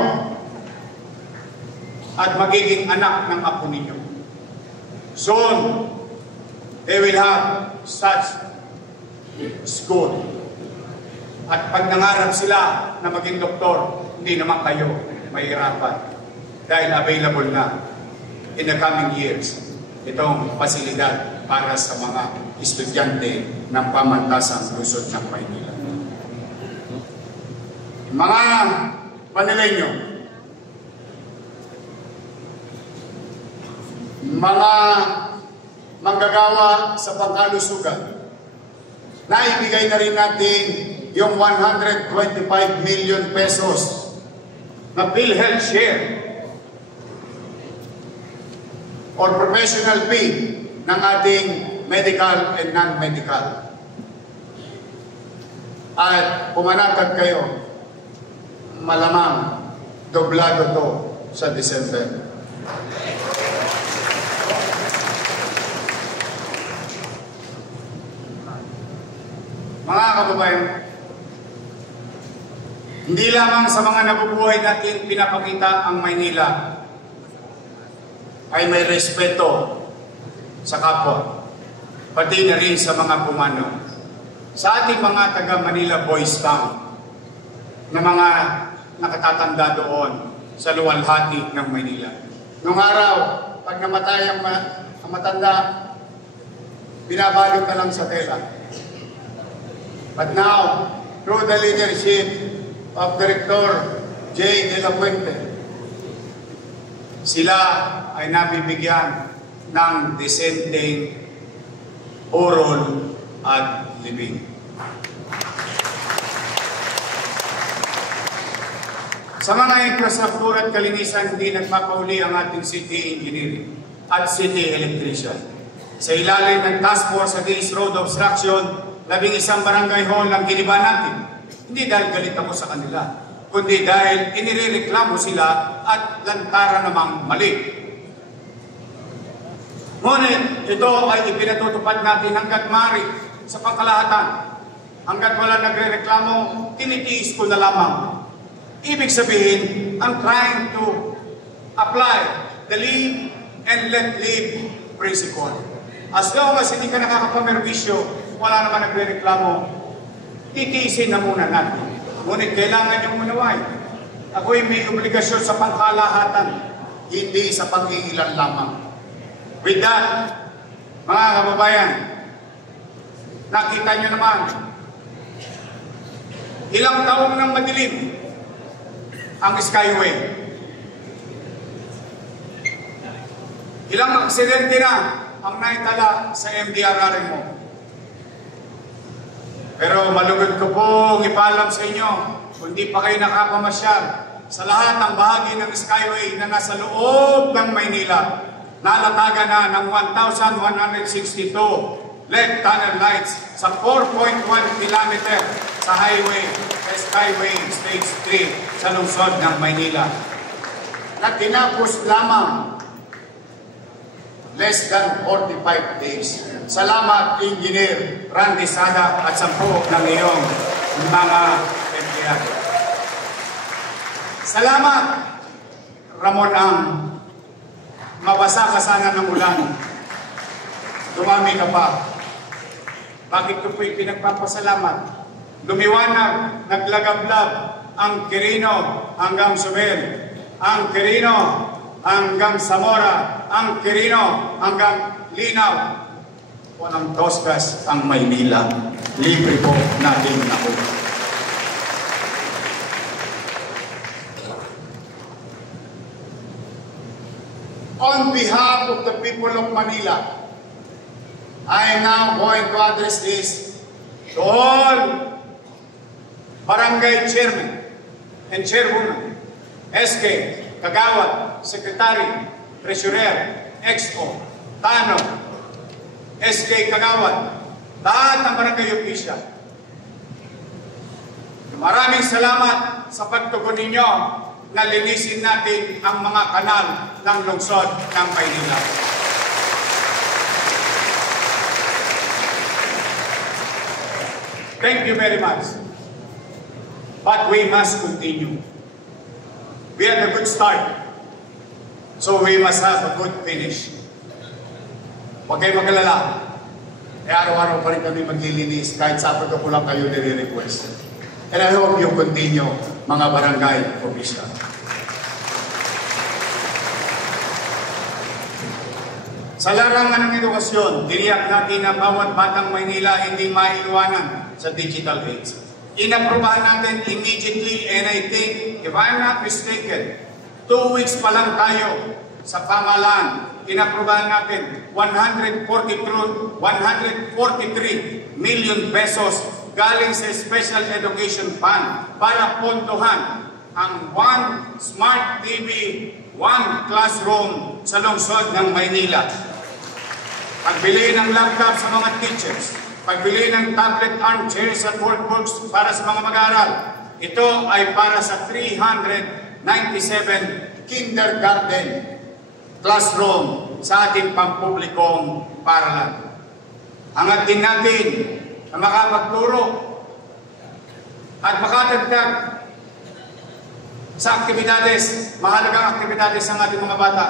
At magiging anak ng apo ninyo. Soon, they will have such school. At pag nangarap sila na maging doktor, hindi naman kayo mahirapan. Dahil available na in the coming years itong pasilidad para sa mga estudyante ng pamantasang lungsod ng Maynila. Mga Manileño, mga manggagawa sa pangkalusugan, naibigay na rin natin yung 125 million pesos na PhilHealth share or professional fee ng ating medical and non-medical. At pumanatag kayo, malamang doblado to sa December. Mga kababayan, hindi lamang sa mga nabubuhay natin pinapakita ang Maynila ay may respeto sa kapwa, pati na rin sa mga pumano. Sa ating mga taga Manila Boys Town na mga nakatatanda doon sa luwalhati ng Maynila. Noong araw, pag namatay ang matanda, binabalot na lang sa tela. But now, through the leadership of Director J. De La Puente, sila ay nabibigyan ng disenteng oral at living. Sa mga infrastruktura at kalinisan, hindi nagpapauli ang ating city engineering at city electrician. Sa ilalim ng task force against road obstruction, 11 barangay hall ang giniba natin. Hindi dahil galit ako sa kanila, kundi dahil inireklamo sila at lantaran namang mali. Ngunit ito ay ipinatutupad natin hanggat maaari sa pangkalahatan. Hanggat wala nagre-reklamo, tinitiis ko na lamang. Ibig sabihin, I'm trying to apply the live and let live principle. As long as hindi ka nakakapamerwisyo, wala naman nagre-reklamo, titiisin na muna natin. Ngunit kailangan niyong munaway. Ako'y may obligasyon sa pangkalahatan, hindi sa pag-iilan lamang. With that, mga kababayan, nakita niyo naman, ilang taong nang madilim ang Skyway. Ilang aksidente na ang naitala sa MDRR mo. Pero malugod ko pong ipaalam sa inyo, kung di pa kayo nakapamasyal sa lahat ng bahagi ng Skyway na nasa loob ng Maynila, nalatagan na ng 1,162 LED tunnel lights sa 4.1 kilometer sa highway, Skyway Stage 3 sa lungsod ng Maynila. Na tinapos lamang less than 45 days. Salamat, Engineer Randy Sada at 10 ng iyong mga empleyado. Salamat, Ramon Ang. Mabasa ka sana ng ulan. Dumami ka pa. Bakit ko po'y pinagpapasalamat? Lumiwanag, naglagablab ang Quirino hanggang Sumer, ang Quirino hanggang Zamora, ang Quirino hanggang Linaw. Walang tosgas ang Maynila. Libre po natin ako. On behalf of the people of Manila, I am now going to address this to all barangay chairman and chairwoman, SK, Kagawad, Secretary, Treasurer, XO, Tano, SK Kagawad, lahat ng barangay official. Maraming salamat sa pagtugon ninyo na linisin natin ang mga kanal ng lungsod ng Maynila. Thank you very much. But we must continue. We had a good start, so we must have a good finish. Huwag kayo mag-alala. Araw-araw pa rin kami maglilinis kahit Sabado ko lang kayo nire-request. And I hope you continue, mga barangay official. Sa larangan ng edukasyon, tiniyak natin na bawat batang Maynila hindi maiiwanan sa digital age. Inaprubahan natin immediately, and I think, if I'm not mistaken, 2 weeks pa lang tayo sa pamahalaan. Inaprubahan natin 143 million pesos galing sa Special Education Fund para pondohan ang One Smart TV, One Classroom sa lungsod ng Maynila. Pagbili ng laptop sa mga teachers, pagbili ng tablet armchairs at workbooks para sa mga mag-aaral. Ito ay para sa 397 kindergarten classroom sa ating pampublikong paaralan. Hangad din natin na makapagturo at makadagdag sa aktibidades, mahalagang aktibidades ng ating mga bata.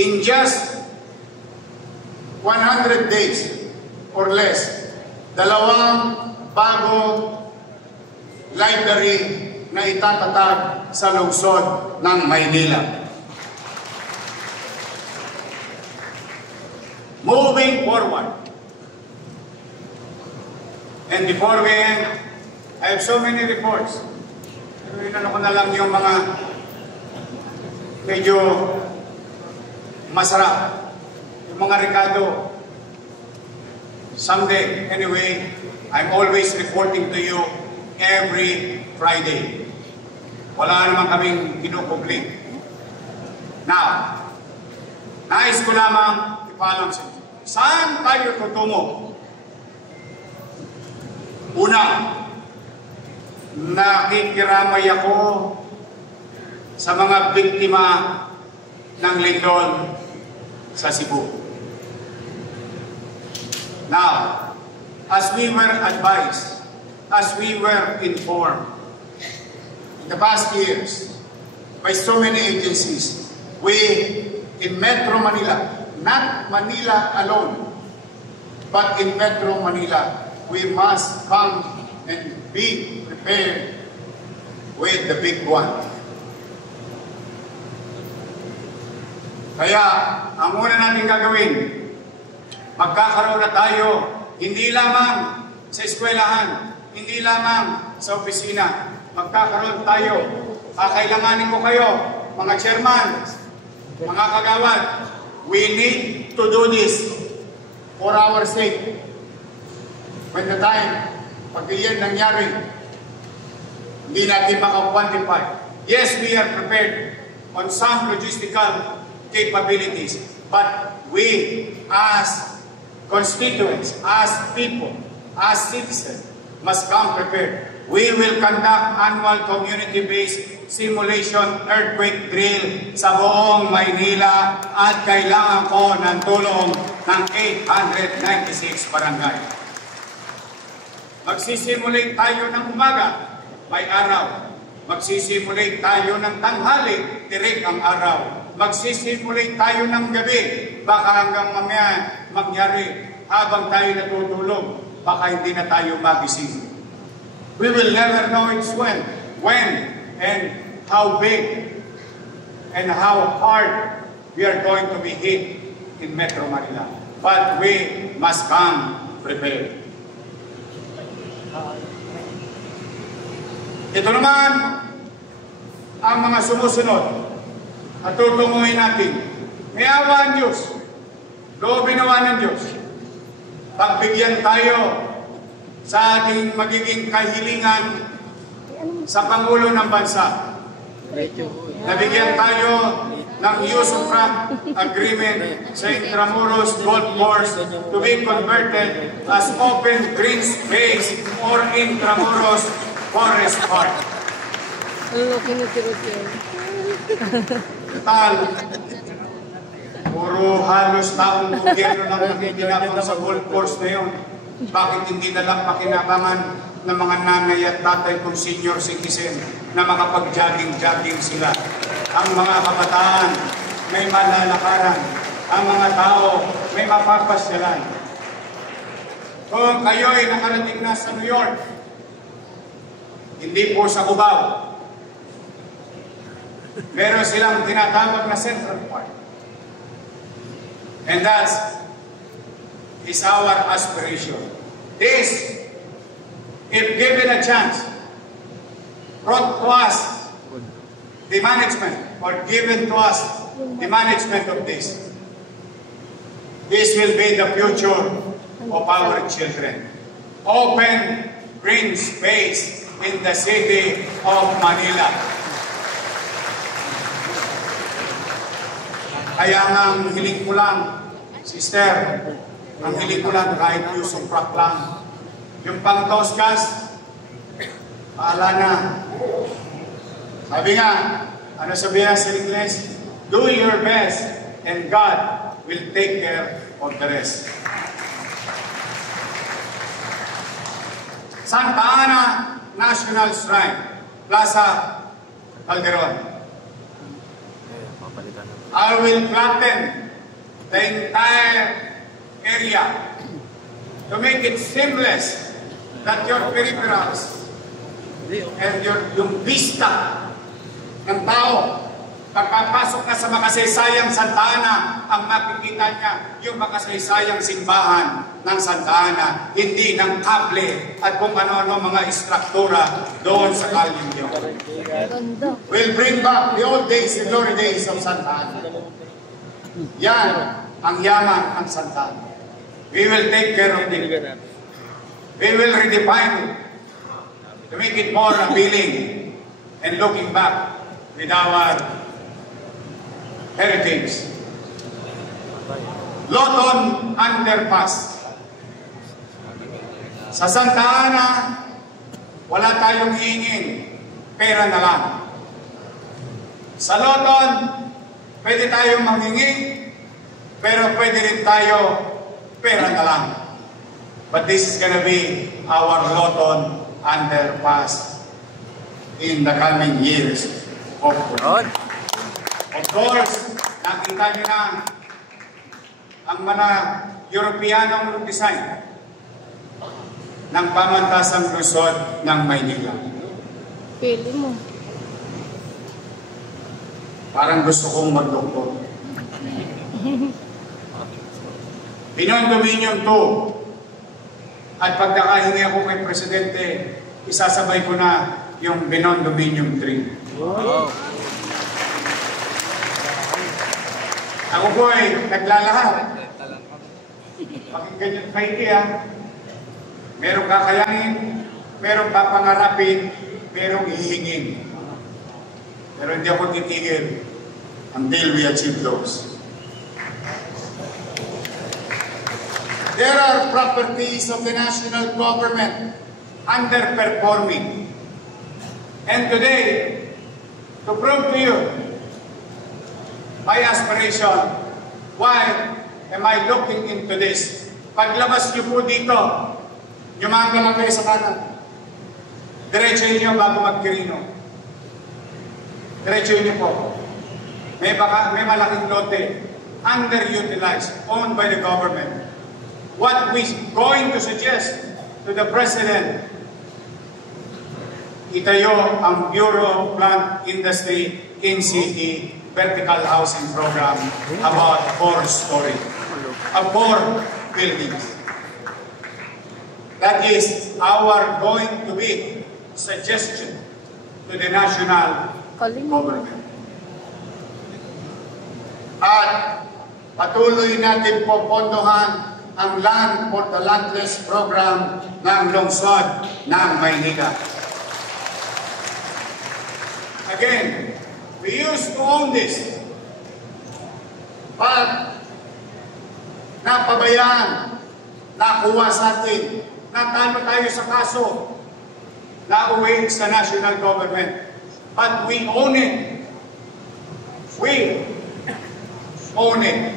In just 100 days or less, 2 bagong library na itatatag sa lungsod ng Maynila. Moving forward, and before we end, I have so many reports. Pero inano ko na lang yung mga medyo masarap. Mga Ricardo, someday, anyway, I'm always reporting to you every Friday. Wala naman kaming kinukumplit. Now, nais ko lamang ipaalam sa inyo. Saan tayo tutungo? Una, nakikiramay ako sa mga biktima ng lindol sa Cebu. Now, as we were advised, as we were informed, in the past years, by so many agencies, we, in Metro Manila, not Manila alone, but in Metro Manila, we must come and be prepared with the big one. Kaya, ang una natin gagawin, magkakaroon na tayo, hindi lamang sa eskwelahan, hindi lamang sa opisina, magkakaroon tayo. Kakailanganin ko kayo, mga chairman, mga kagawad, we need to do this for our sake. When the time, pag iyan nangyari, hindi natin maka-quantify. Yes, we are prepared on some logistical capabilities, but we as constituents, as people, as citizens, must come prepared. We will conduct annual community-based simulation earthquake drill sa buong Maynila at kailangan ko ng tulong ng 896 barangay. Magsisimulate tayo ng umaga, may araw. Magsisimulate tayo ng tanghali, tirik ang araw. Magsisimulate tayo ng gabi, baka hanggang mamaya mangyari habang tayo natutulog, baka hindi na tayo magising. We will never know it's when and how big and how hard we are going to be hit in Metro Manila. But we must come prepared. Ito naman ang mga sumusunod at tutunguhin natin. May awa ang Diyos, loobin nawa ng Diyos. Pagbigyan tayo sa ating magiging kahilingan sa Pangulo ng Bansa. Nabigyan tayo ng use of agreement sa Intramuros Golf Course to be converted as open green space or Intramuros Forest Park. Tal, puro halos taong gobyerno lang nakikinabang sa golf course na yun. Bakit hindi na lang pakinabangan ng mga nanay at tatay kong senior citizen na makapag-jogging-jogging sila? Ang mga kabataan may malalakaran, ang mga tao may mapapasyalan. Kung kayo ay nakarating na sa New York, hindi po sa Cubao. Meron silang tinatawag na Central Park. And that is our aspiration. This, if given a chance, brought to us the management, or given to us the management of this. This will be the future of our children. Open green space in the city of Manila. Kaya ang hiling ko lang, sister, ang hiling ko lang kahit yung prak lang. Yung pang Toscas, paala na. Sabi nga, ano sabihan sa Ingles? Do your best and God will take care of the rest. Santa Ana National Shrine, Plaza Calderon. I will flatten the entire area to make it seamless that your peripherals and yung vista ng tao pagpapasok na sa makasaysayang Santa Ana, ang makikita niya yung makasaysayang simbahan ng Santa Ana, hindi ng kable at kung ano-ano mga istruktura doon sa kalyeng yun. We'll bring back the old days, the glory days of Santa Ana. Yan ang yaman ng Santa Ana. We will take care of it. We will redefine it to make it more appealing and looking back with our heritage. Loton Underpass. Sa Santa Ana, wala tayong hingin, pera na lang. Sa Loton, pwede tayong manghingi, pero pwede rin tayo pera na lang. But this is gonna be our Loton Underpass in the coming years. Of course, nakita nyo na ang mga Europeanong design ng pamantasang Luzon ng Maynila. Pili mo. Parang gusto kong magdoktor. Pinondominium 2. At pagkakahingi ako kay Presidente, isasabay ko na yung Binondominium 3. Wow. Ako po ay naglalahad. Pakinggan yung kaiti ha. Merong kakayanin, merong papangarapin, merong hihingin. Pero hindi ako titigil until we achieve those. There are properties of the national government underperforming. And today, to prove to you my aspiration, why am I looking into this? Paglabas niyo po dito, yumaga lang kayo sa kanan. Diretso niyo bago mag-Quirino. Diretso niyo po. May malaking lote, underutilized, owned by the government. What we going to suggest to the President, itayo ang Bureau of Plant Industry NCE vertical housing program about 4 buildings. That is our going to be suggestion to the national government. At patuloy natin popondohan ang Land for the Landless program ng lungsod ng Maynila. Again, we used to own this, but napabayaan, nakuha sa atin, natalo tayo sa kaso, nauwi sa national government. But we own it. We own it.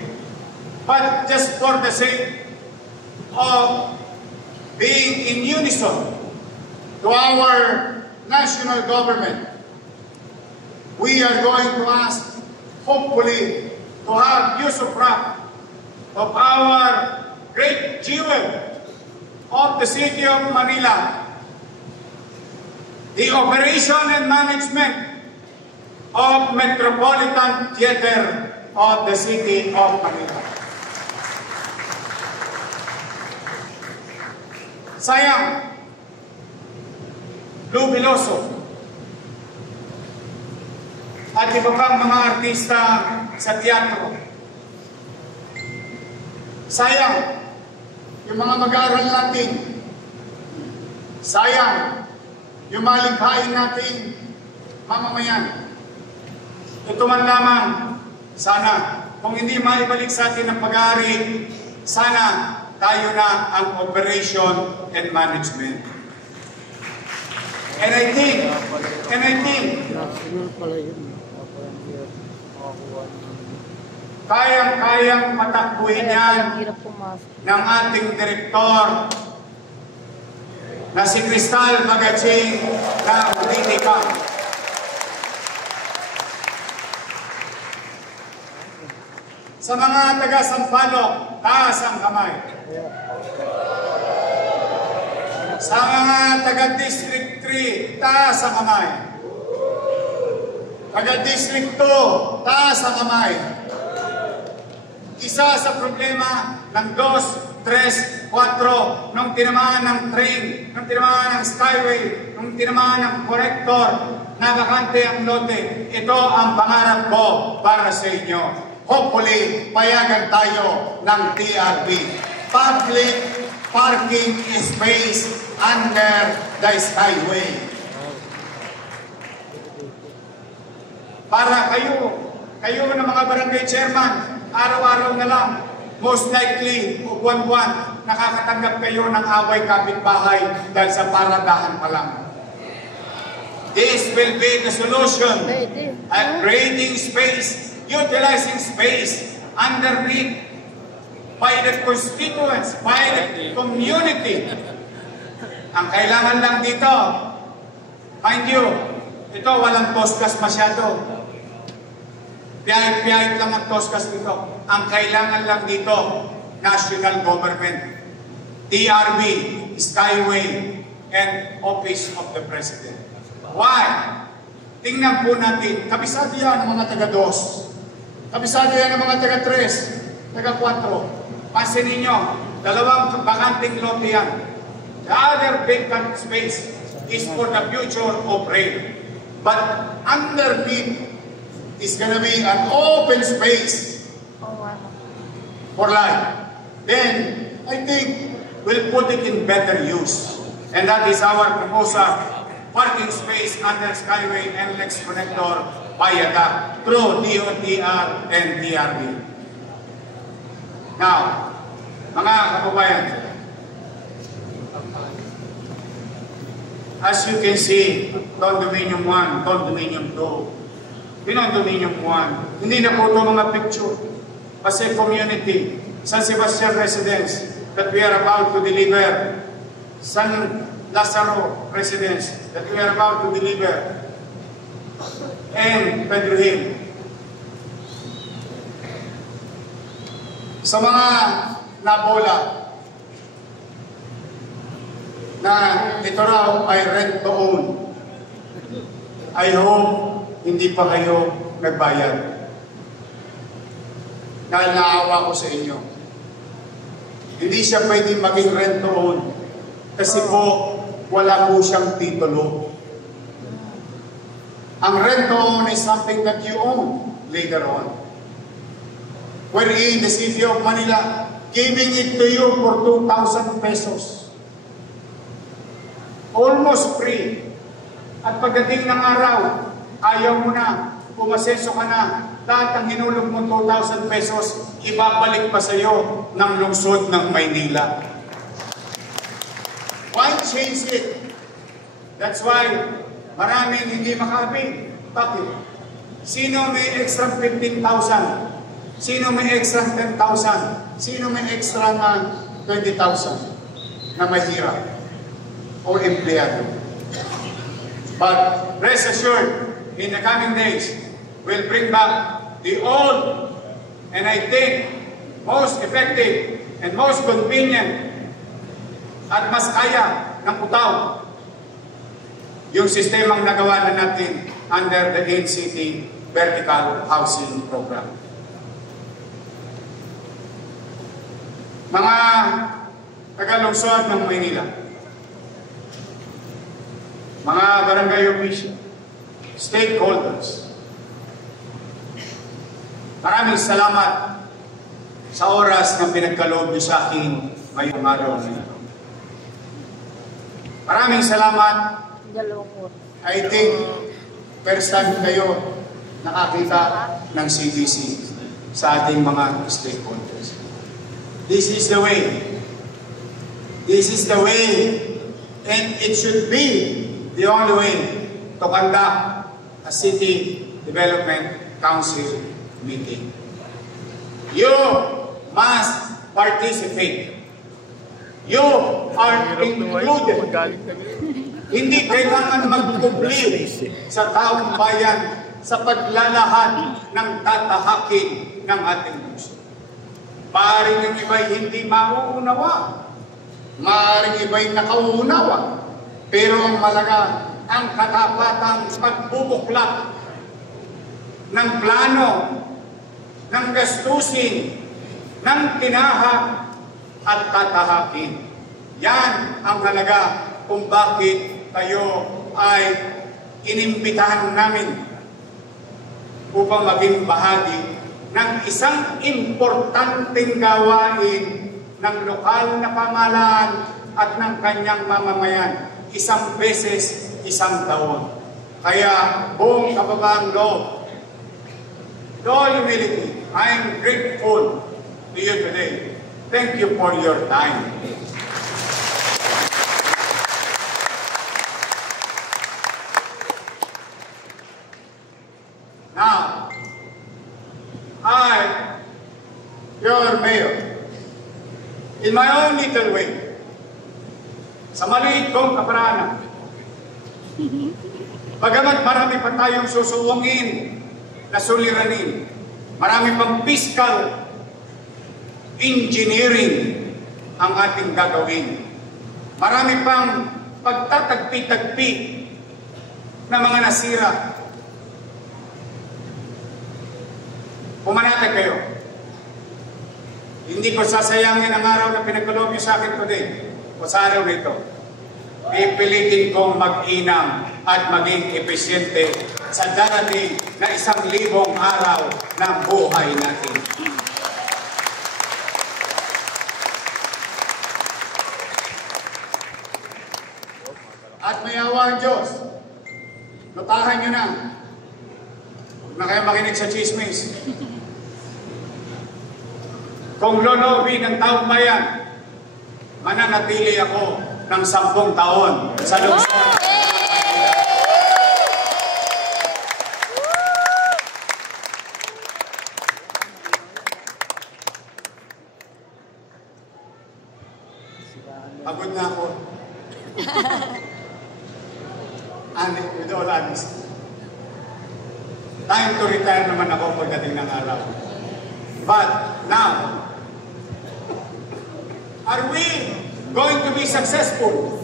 But just for the sake of being in unison to our national government, we are going to ask, hopefully, to have usufruct of our great jewel of the city of Manila, the operation and management of Metropolitan Theater of the City of Manila. Sayang, Lou Veloso at iba pang mga artista sa teatro. Sayang, yung mga mag-aaral natin. Sayang, yung malikhain natin mamamayan. Ito man lamang, sana, kung hindi maibalik sa atin ang pag-aari, sana tayo na ang operation and management. And I think, kayang-kayang matakbuhin yan ng ating direktor na si Cristal Magaching ng Politika. Sa mga taga-Sampaloc, taas ang kamay. Sa mga taga-District 3, taas ang kamay. Taga-District 2, taas ang kamay. Isa sa problema ng 2, 3, 4, nung tinamaan ng train, nung tinamaan ng skyway, nung tinamaan ng corrector, nabakante ang lote. Ito ang pangarap ko para sa inyo. Hopefully, payagan tayo ng TRB. Public parking space under the skyway. Para kayo ng mga barangay chairman, araw-araw na lang, most likely, o buwan-buwan, nakakatanggap kayo ng away kapitbahay dahil sa paradahan pa lang. This will be the solution at creating space, utilizing space underneath by the constituents, by the community. Ang kailangan lang dito, mind you, ito walang toskas masyado. Piyahit lang ang toskas dito. Ang kailangan lang dito, national government, TRB, Skyway, and Office of the President. Why? Tingnan po natin, kabisado yan ng mga taga-2, kabisado yan ng mga taga-3, taga-4. Pansin ninyo, dalawang bakanting lote yan. The other vacant space is for the future of rail. But underneath is gonna be an open space for life. Then, I think we'll put it in better use. And that is our proposal. Parking space under Skyway and Lex Connector Viaduct through DOTR and TRB. Now, mga kababayan, as you can see, Condominium 1, Condominium 2, Condominium 1, hindi na po ito mga picture. Kasi community, San Sebastian residence that we are about to deliver, San Lazaro residence that we are about to deliver, and Pedro Hill. Sa mga nabola na ito raw ay rent to own, I hope hindi pa kayo nagbayad. Dahil naawa ko sa inyo. Hindi siya pwedeng maging rent to own kasi po wala po siyang titulo. Ang rent to own is something that you own later on. Wherein the City of Manila giving it to you for 2,000 pesos. Almost free. At pagdating ng araw, ayaw mo na, umasenso ka na, lahat ang hinulog mo 2,000 pesos, ibabalik pa sa iyo ng lungsod ng Maynila. Why change it? That's why maraming hindi makabig. Bakit? Sino may extra 15,000? Sino may extra 10,000? Sino may extra na 20,000 na mahirap o empleyado? But rest assured, in the coming days, we'll bring back the old and I think most effective and most convenient at mas kaya ng Putaw yung sistemang nagawa na natin under the NCT Vertical Housing Program. Mga taga-lungsod ng Maynila, mga barangay official, stakeholders, maraming salamat sa oras na pinagkaloob niyo sa akin ngayong araw na ito. Maraming salamat. I think first time kayo nakakita ng CBC sa ating mga stakeholders. This is the way. This is the way, and it should be the only way to conduct a City Development Council meeting. You must participate. You are included. Hindi kailangan magkubli sa taong bayan sa paglalahad ng tatahakin ng ating puso. Maaaring yung iba'y hindi mauunawa. Maaaring iba'y nakauunawa. Pero ang malaga, ang katapatang pagbubuklak ng plano, ng gastusin, ng tinaha at tatahakin. Yan ang halaga kung bakit kayo ay inimbitahan namin upang maging bahagi ng isang importanteng gawain ng lokal na pamahalaan at ng kanyang mamamayan, isang beses, isang taon. Kaya buong kababaang loob, with all humility, I am grateful to you today. Thank you for your time. Now, I, your mayor, in my own little way, sa maliit kong kaparaanan, bagamat marami pa tayong susuwangin na suliranin, marami pang fiscal engineering ang ating gagawin, marami pang pagtatagpi-tagpi na mga nasira. Pumanatag kayo. Hindi ko sasayangin ang araw na pinagkaloob niyo sa akin today o sa araw nito. Pipilitin kong mag-inam at maging epesyente sa darating na 1,000 araw ng buhay natin. At may awa ang Diyos. Notahan nyo na. Huwag na kayo makinig sa chismis. Kung lolobi ng taong bayan, mananatili ako ng 10 taon sa lungsod. Pagod na ako. With all honesty. Time to retire naman ako pagdating ng araw. But now, are we going to be successful?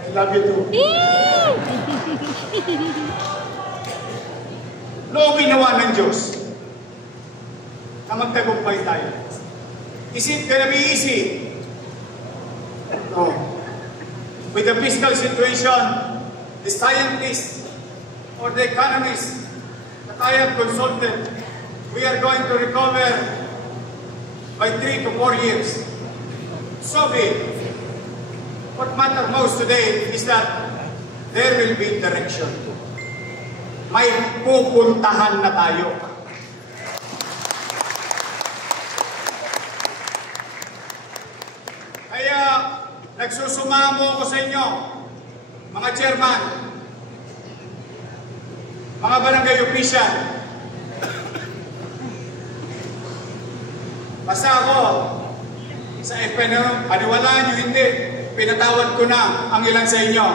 I love you too. Loobin nawa ng Diyos na magtagumpay tayo. Is it gonna be easy? No. With the fiscal situation, the scientists or the economists that I have consulted, we are going to recover by 3 to 4 years. So be it. What matters most today is that there will be direction. May pupuntahan na tayo. Kaya nagsusumamo ko sa inyo, mga chairman, mga barangay official. Basta ako, sa FNO, paniwalaan nyo hindi, pinatawad ko na ang ilan sa inyo.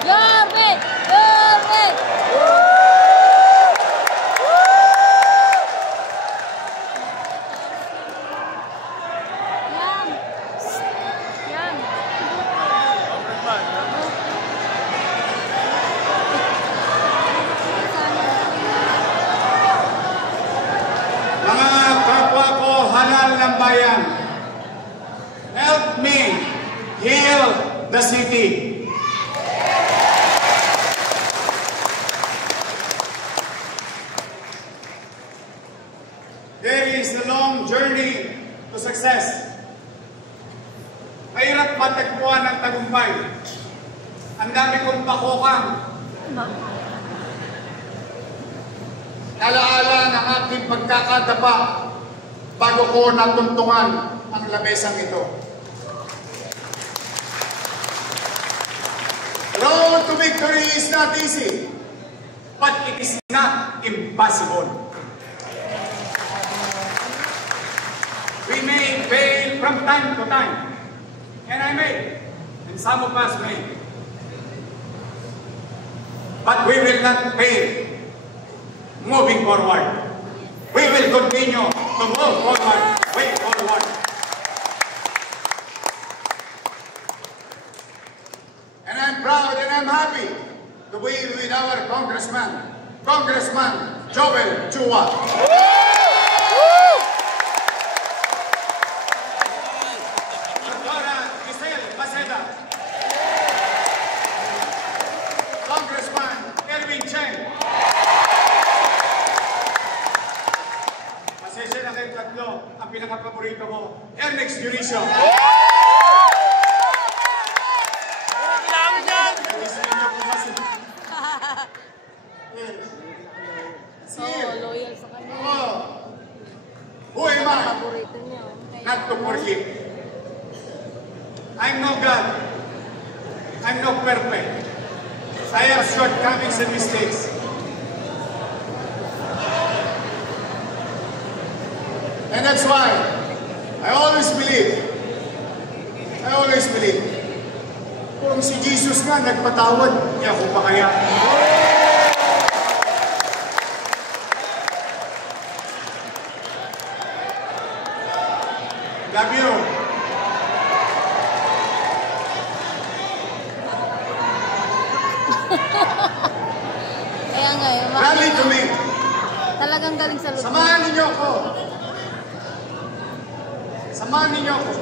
Go! kong pakokang. Alaala ng aking pagkakadapa bago ko natuntungan ang labesang ito. Road to victory is not easy, but it is not impossible. We may fail from time to time, and I may, and some of us may. But we will not fail moving forward. We will continue to move forward, way forward. And I'm proud and I'm happy to be with our Congressman Joel Chua. Dr. Giselle Baseda. Congressman Erwin Cheng. Pasensya na kayong tatlo. Ang pinaka-paborito ko, Ernex Dionisio. Loyal sa kanya. Who am I? Paborito niya. Not to forgive. I'm no God. I'm no perfect. I have shortcomings and mistakes. And that's why I always believe, kung si Jesus nga nagpatawad, niya ako pa kaya. Love you. Kaya nga eh. Rally to me. Talagang galing sa loob. Samahan ninyo ako. Samahan ninyo ako.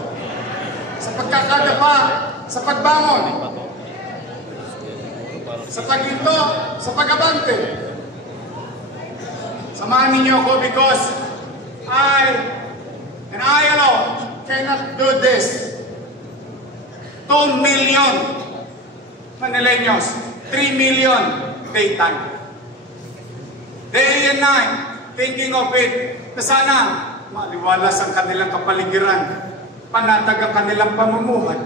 Sa pagkakadapa, sa pagbangon. Sa paghinto, sa pag-abante. Samahan ninyo ako because and I alone cannot do this. 2 million Manileños, 3 million daytime. Day and night, thinking of it, na sana maliwalas ang kanilang kapaligiran, panatag ang kanilang pamumuhay.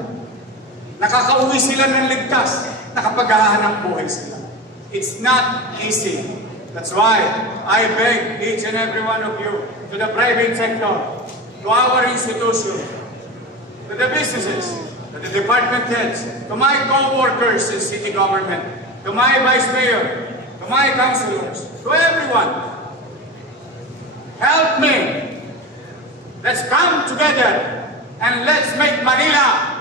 Nakakauwi sila ng ligtas, nakapaghahanap buhay sila. It's not easy. That's why I beg each and every one of you, to the private sector, to our institution, to the businesses, to the department heads, to my co-workers in city government, to my vice mayor, to my councilors, to everyone. Help me. Let's come together and let's make Manila